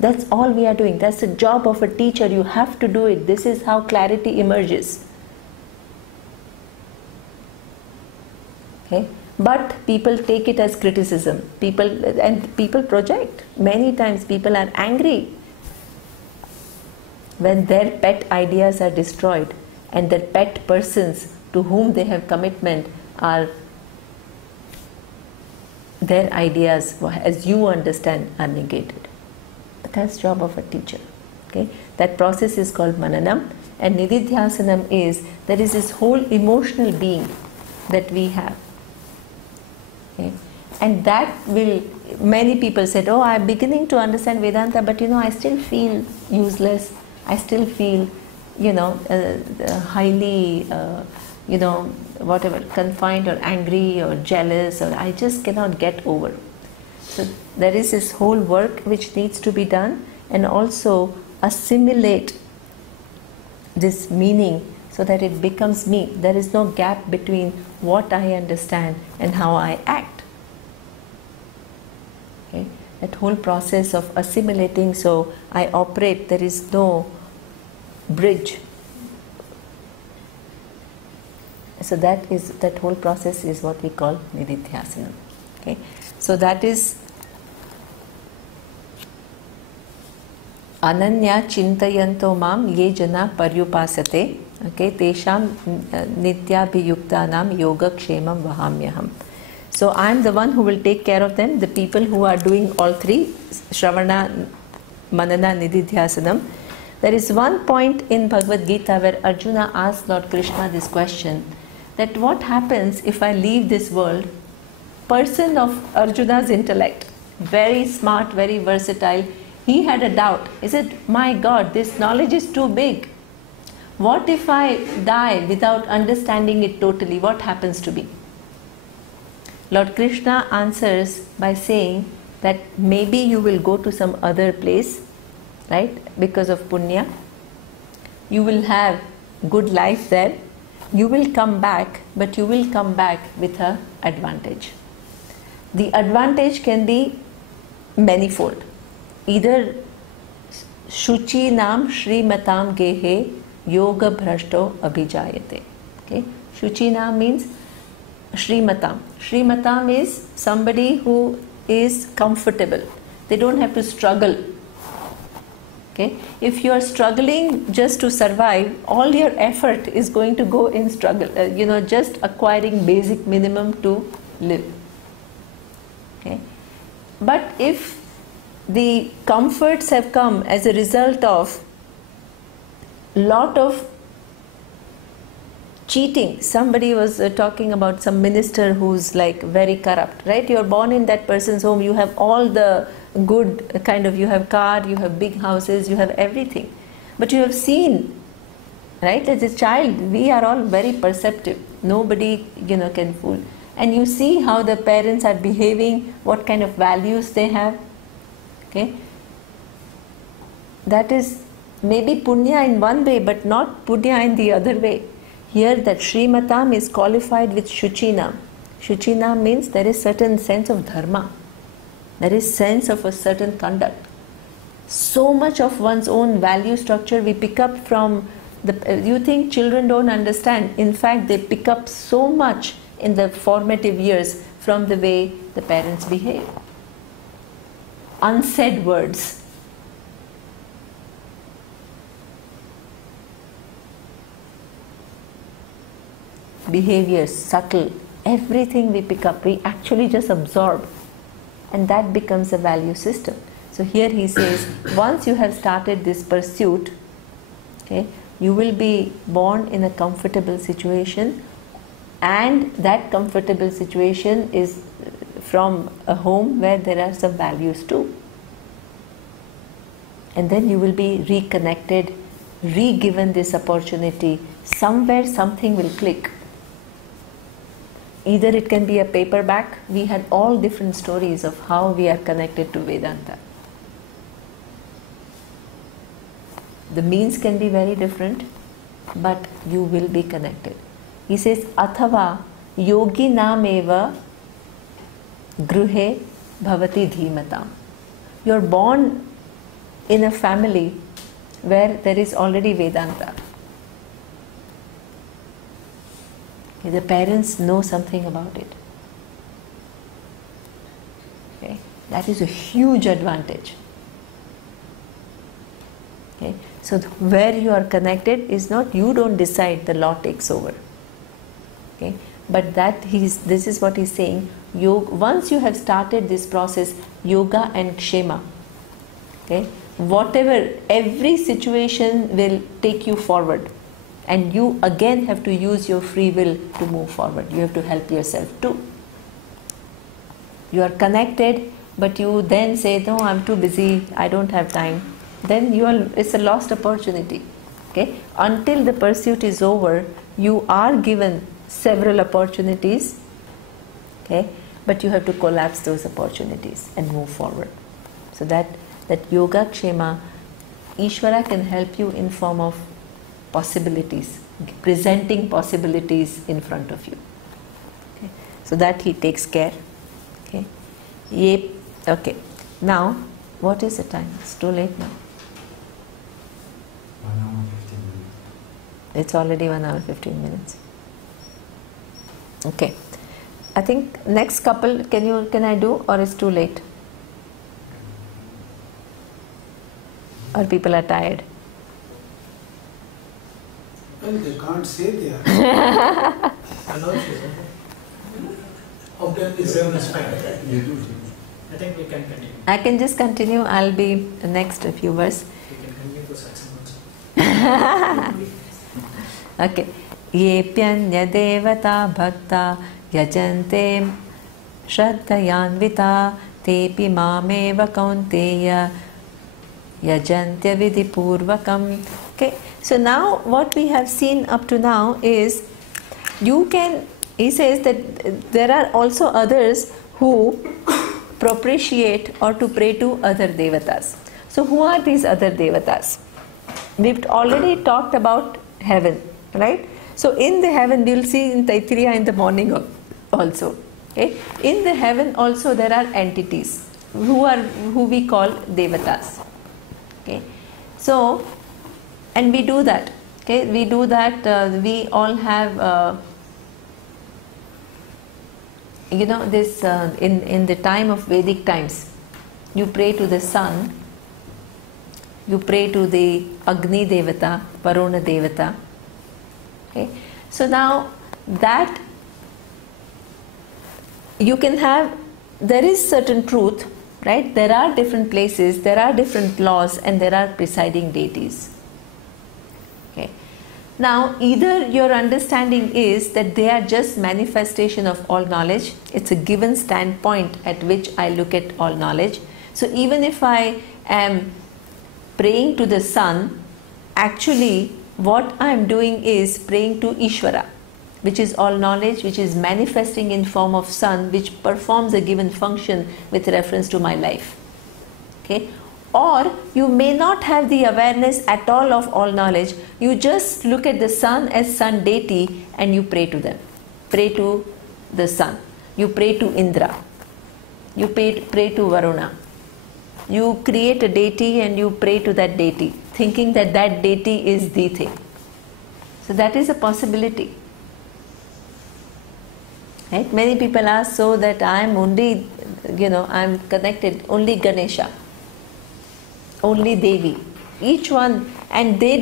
That's all we are doing. That's the job of a teacher. You have to do it. This is how clarity emerges. Okay? But people take it as criticism. People project. Many times people are angry when their pet ideas are destroyed and their pet persons to whom they have commitment are their ideas as you understand are negated. But that's the job of a teacher. Okay? That process is called mananam, and nididhyasanam is there is this whole emotional being that we have. Okay? And that will, many people said, oh, I'm beginning to understand Vedanta, but I still feel useless. I still feel, highly, whatever, confined or angry or jealous, or I just cannot get over. So there is this whole work which needs to be done, and also assimilate this meaning so that it becomes me. There is no gap between what I understand and how I act. Okay? That whole process of assimilating, so I operate, there is no bridge. So that whole process is what we call nididhyasana. Okay? So that is ananya chintayanto mam ye jana paryupasate, okay, tesham nityabhiyuktanam yoga kshemam vahamyaham. So I am the one who will take care of them, the people who are doing all three, Shravana, Manana, Nididhyasanam. There is one point in Bhagavad Gita where Arjuna asked Lord Krishna this question, that what happens if I leave this world? Person of Arjuna's intellect, very smart, very versatile, he had a doubt. He said, my God, this knowledge is too big. What if I die without understanding it totally? What happens to me? Lord Krishna answers by saying that maybe you will go to some other place, right, because of punya. You will have good life there. You will come back, but you will come back with an advantage. The advantage can be manifold. Either Shuchi Nam Shrimatam Gehe Yoga Bhrashto Abhijayate. Okay? Shuchi Nam means Shrimatam. Shrimatam is somebody who is comfortable. They don't have to struggle. Okay? If you are struggling just to survive, all your effort is going to go in struggle. Just acquiring basic minimum to live. Okay? But if the comforts have come as a result of lot of cheating. Somebody was talking about some minister who's like very corrupt, right? You're born in that person's home, you have all the good you have car, you have big houses, you have everything. But you have seen, right? As a child, we are all very perceptive. Nobody, can fool. And you see how the parents are behaving, what kind of values they have. Okay? That is maybe punya in one way, but not punya in the other way. Here that Shrimatam is qualified with Shuchinam. Shuchinam means there is certain sense of dharma. There is sense of a certain conduct. So much of one's own value structure we pick up from you think children don't understand. In fact, they pick up so much in the formative years from the way the parents behave. Unsaid words. Behaviors, subtle, everything we pick up, we actually just absorb, and that becomes a value system. So here he says, once you have started this pursuit, okay, you will be born in a comfortable situation, and that comfortable situation is from a home where there are some values too. And then you will be reconnected, re-given this opportunity. Somewhere something will click. Either it can be a paperback. We had all different stories of how we are connected to Vedanta. The means can be very different, but you will be connected. He says, Athava yogi nameva gruhe bhavati dhimatam. You are born in a family where there is already Vedanta. The parents know something about it. Okay? That is a huge advantage. Okay? So where you are connected is not, you don't decide, the law takes over. Okay? But this is what he's saying, once you have started this process, yoga and kshema, okay, every situation will take you forward, and you again have to use your free will to move forward. You have to help yourself too. You are connected, but you then say, no, I'm too busy, I don't have time. Then it's a lost opportunity. Okay? Until the pursuit is over, you are given several opportunities, okay? But you have to collapse those opportunities and move forward. So that yoga kshema, Ishvara can help you in form of possibilities, presenting possibilities in front of you. Okay? So that he takes care. Okay. Okay. Now, what is the time? It's too late now. 1 hour 15 minutes. It's already 1 hour 15 minutes. Okay. I think next couple, can I do, or it's too late? Or people are tired? Well, they can't say they are. I know she's okay. Is fine. You do. I think we can continue. I can just continue. I'll be the next few verse. We can continue for satsang also. Okay. Yepyanya devata bhakta yajante shraddhayanvita tepi mameva kaunteya yajantya vidipurvakam. Okay. So now what we have seen up to now is he says that there are also others who propitiate or to pray to other devatas. So who are these other devatas? We've already talked about heaven, right? So in the heaven, we'll see in Taittiriya in the morning also. Okay? In the heaven also there are entities who we call devatas. Okay? So, and we do that. Okay? We do that. We all have. This in the time of Vedic times, you pray to the sun, you pray to the Agni Devata, Varuna Devata. Okay? So now that you can have, there is certain truth, right? There are different places, there are different laws, and there are presiding deities. Okay? Now, either your understanding is that they are just manifestation of all knowledge. It's a given standpoint at which I look at all knowledge. So even if I am praying to the sun, actually what I am doing is praying to Ishvara, which is all knowledge, which is manifesting in form of sun, which performs a given function with reference to my life. Okay? Or you may not have the awareness at all of all knowledge. You just look at the sun as sun deity and you pray to them. Pray to the sun. You pray to Indra. You pray to Varuna. You create a deity and you pray to that deity, thinking that that deity is the thing. So that is a possibility. Right? Many people ask, so that I am only, I'm connected, only Ganesha, only Devi, each one, and they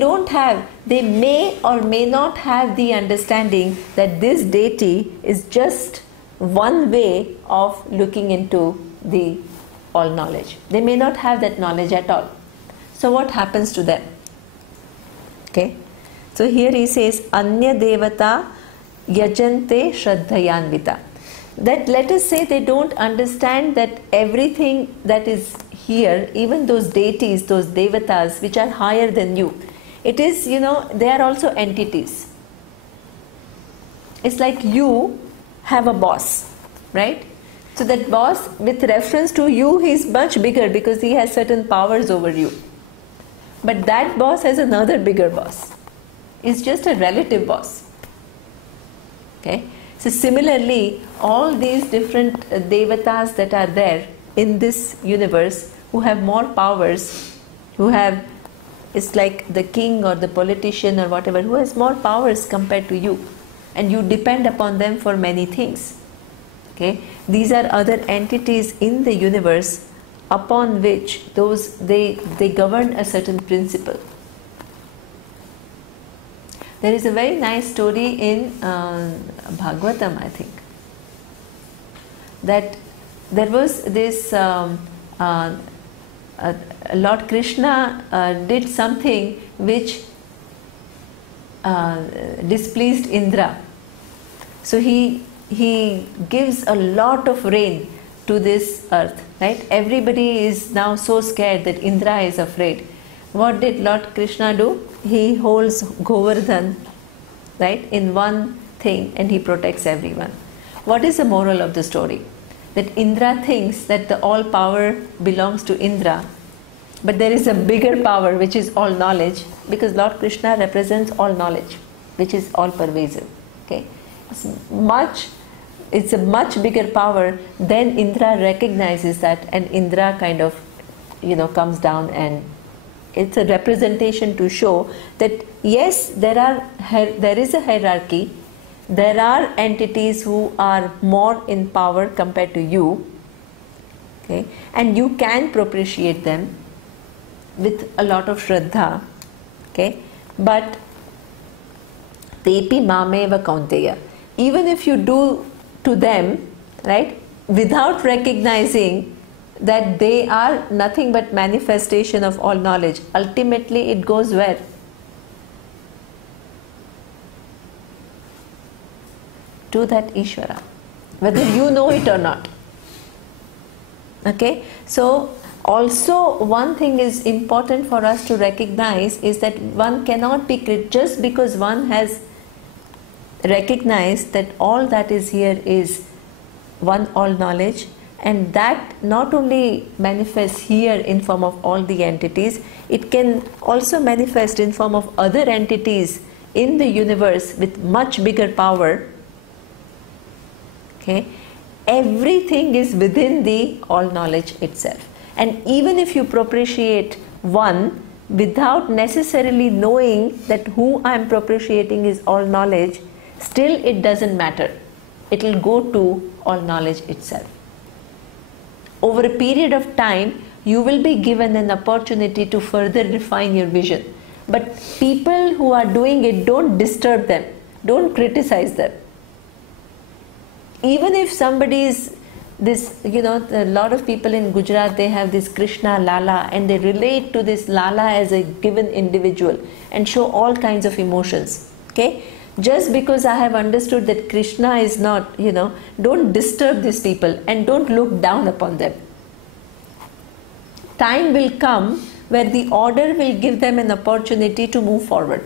may or may not have the understanding that this deity is just one way of looking into the all knowledge. They may not have that knowledge at all. So what happens to them? Okay. So here he says, Anya Devata Yajante Shraddhayanvita. That let us say they don't understand that everything that is here, even those deities, those devatas which are higher than you, it is, they are also entities. It's like you have a boss, right? So that boss, with reference to you, he is much bigger because he has certain powers over you. But that boss has another bigger boss. It's just a relative boss. Okay? So similarly, all these different devatas that are there in this universe who have more powers, it's like the king or the politician or whatever, who has more powers compared to you. And you depend upon them for many things. Okay? These are other entities in the universe upon which they govern a certain principle. There is a very nice story in Bhagavatam, I think, that there was this Lord Krishna did something which displeased Indra. So he gives a lot of rain to this earth, right? Everybody is now so scared that Indra is afraid. What did Lord Krishna do? He holds Govardhan, right, in one thing, and he protects everyone. What is the moral of the story? That Indra thinks that the all power belongs to Indra, but there is a bigger power which is all knowledge, because Lord Krishna represents all knowledge, which is all pervasive. Okay, it's a much bigger power. Then Indra recognizes that, and Indra kind of, comes down, and it's a representation to show that yes, there is a hierarchy. There are entities who are more in power compared to you, okay, and you can propitiate them with a lot of Shraddha, okay, but tepi mameva kaunteya, even if you do to them, right, without recognizing that they are nothing but manifestation of all knowledge, ultimately it goes where? To that Ishvara, whether you know it or not. Okay, so also one thing is important for us to recognize is that one cannot be just because one has recognized that all that is here is one all knowledge, and that not only manifests here in form of all the entities, it can also manifest in form of other entities in the universe with much bigger power. Okay, everything is within the all knowledge itself, and even if you propitiate one without necessarily knowing that who I am propitiating is all knowledge, still it doesn't matter. It will go to all knowledge itself. Over a period of time, you will be given an opportunity to further refine your vision. But people who are doing it, don't disturb them, don't criticize them. Even if somebody is this, a lot of people in Gujarat, they have this Krishna Lala, and they relate to this Lala as a given individual and show all kinds of emotions. Okay? Just because I have understood that Krishna is not, don't disturb these people and don't look down upon them. Time will come where the order will give them an opportunity to move forward.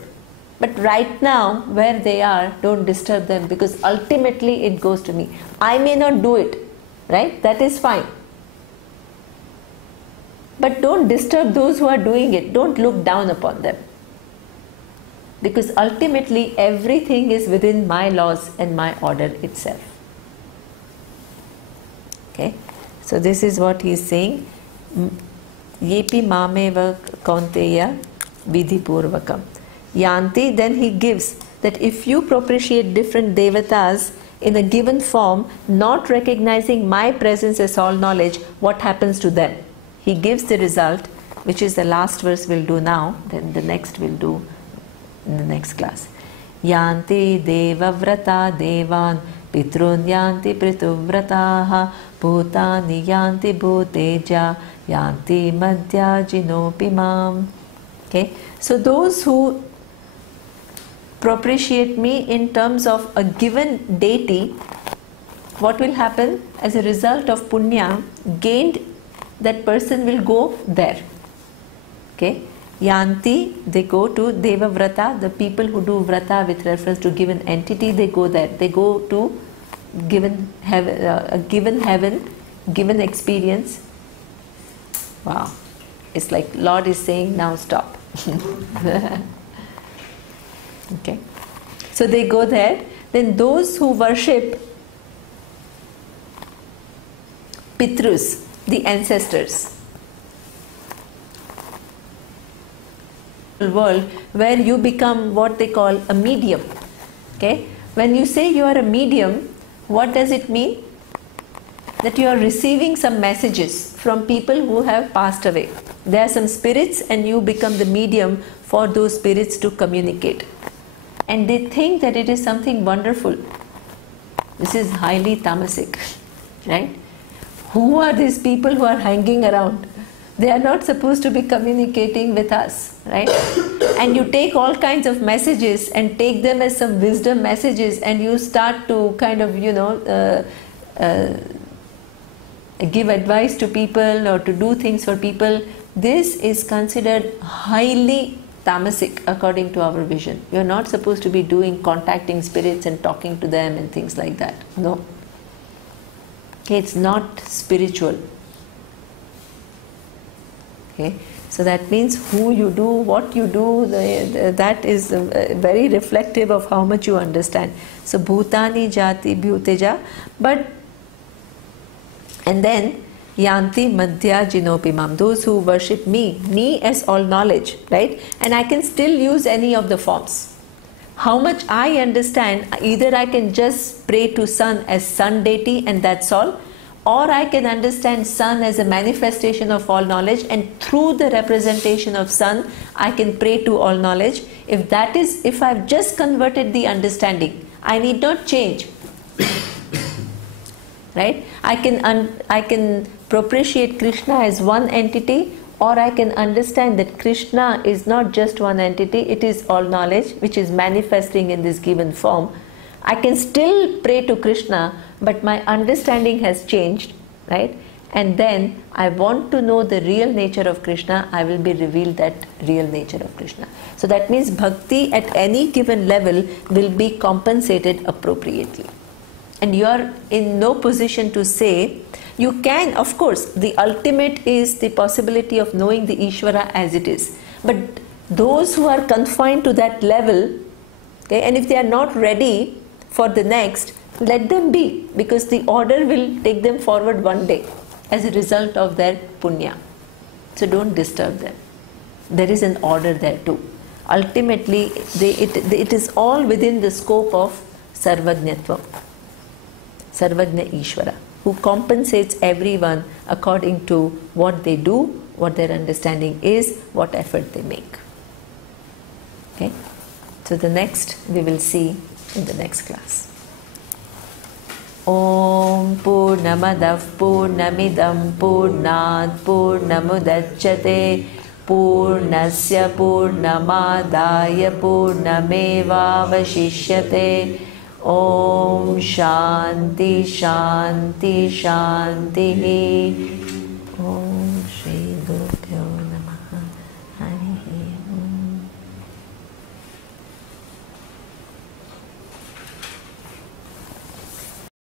But right now, where they are, don't disturb them, because ultimately it goes to me. I may not do it, right? That is fine. But don't disturb those who are doing it. Don't look down upon them. Because ultimately everything is within my laws and my order itself. Okay? So this is what he is saying. Yepi mameva kaunteya vidhi purvakam. Yanti, then he gives that if you propitiate different devatas in a given form, not recognizing my presence as all knowledge, what happens to them? He gives the result, which is the last verse we'll do now, then the next we'll do in the next class. Yanti devavrata devan pitrun yanti prituvrataha bhutani yanti bhuteja yanti madhyajinopi mam. Okay, so those who propitiate me in terms of a given deity, what will happen? As a result of punya gained, that person will go there. Okay, yanti, they go to devavrata, the people who do vrata with reference to given entity, they go there. They go to given heaven, given experience. Wow, it's like Lord is saying, now stop. Okay, so they go there. Then those who worship Pitrus, the ancestors, world where you become what they call a medium. Okay, when you say you are a medium, what does it mean? That you are receiving some messages from people who have passed away. There are some spirits, and you become the medium for those spirits to communicate. And they think that it is something wonderful. This is highly tamasic. right? Who are these people who are hanging around? They are not supposed to be communicating with us, right? And you take all kinds of messages and take them as some wisdom messages, and you start to kind of, give advice to people or to do things for people. This is considered highly tamasic according to our vision. You are not supposed to be contacting spirits and talking to them and things like that. No. Okay, it's not spiritual. Okay, so that means who you do, what you do, that is very reflective of how much you understand. So bhutani jati bhuteja, and then yanti madhya jinopimam, those who worship me as all knowledge, right? And I can still use any of the forms. How much I understand, either I can just pray to sun as sun deity and that's all, or I can understand sun as a manifestation of all knowledge, and through the representation of sun I can pray to all knowledge. If I've just converted the understanding, I need not change. Right? I can propitiate Krishna as one entity, or I can understand that Krishna is not just one entity, it is all knowledge which is manifesting in this given form. I can still pray to Krishna, but my understanding has changed, right? And then I want to know the real nature of Krishna, I will be revealed that real nature of Krishna. So that means bhakti at any given level will be compensated appropriately. And you are in no position to say, you can, of course, the ultimate is the possibility of knowing the Ishvara as it is. But those who are confined to that level, okay, and if they are not ready for the next, let them be, because the order will take them forward one day as a result of their punya. So don't disturb them. There is an order there too. Ultimately, it is all within the scope of Sarvajñatvam, Sarvajña Ishvara, who compensates everyone according to what they do, what their understanding is, what effort they make. Okay? So the next we will see in the next class. Om Purnamadav Purnamidam Purnat Purnamudachyate Purnasya Purnamadaya Purnamevavashishyate. Om Shanti Shanti Shanti. Om Shri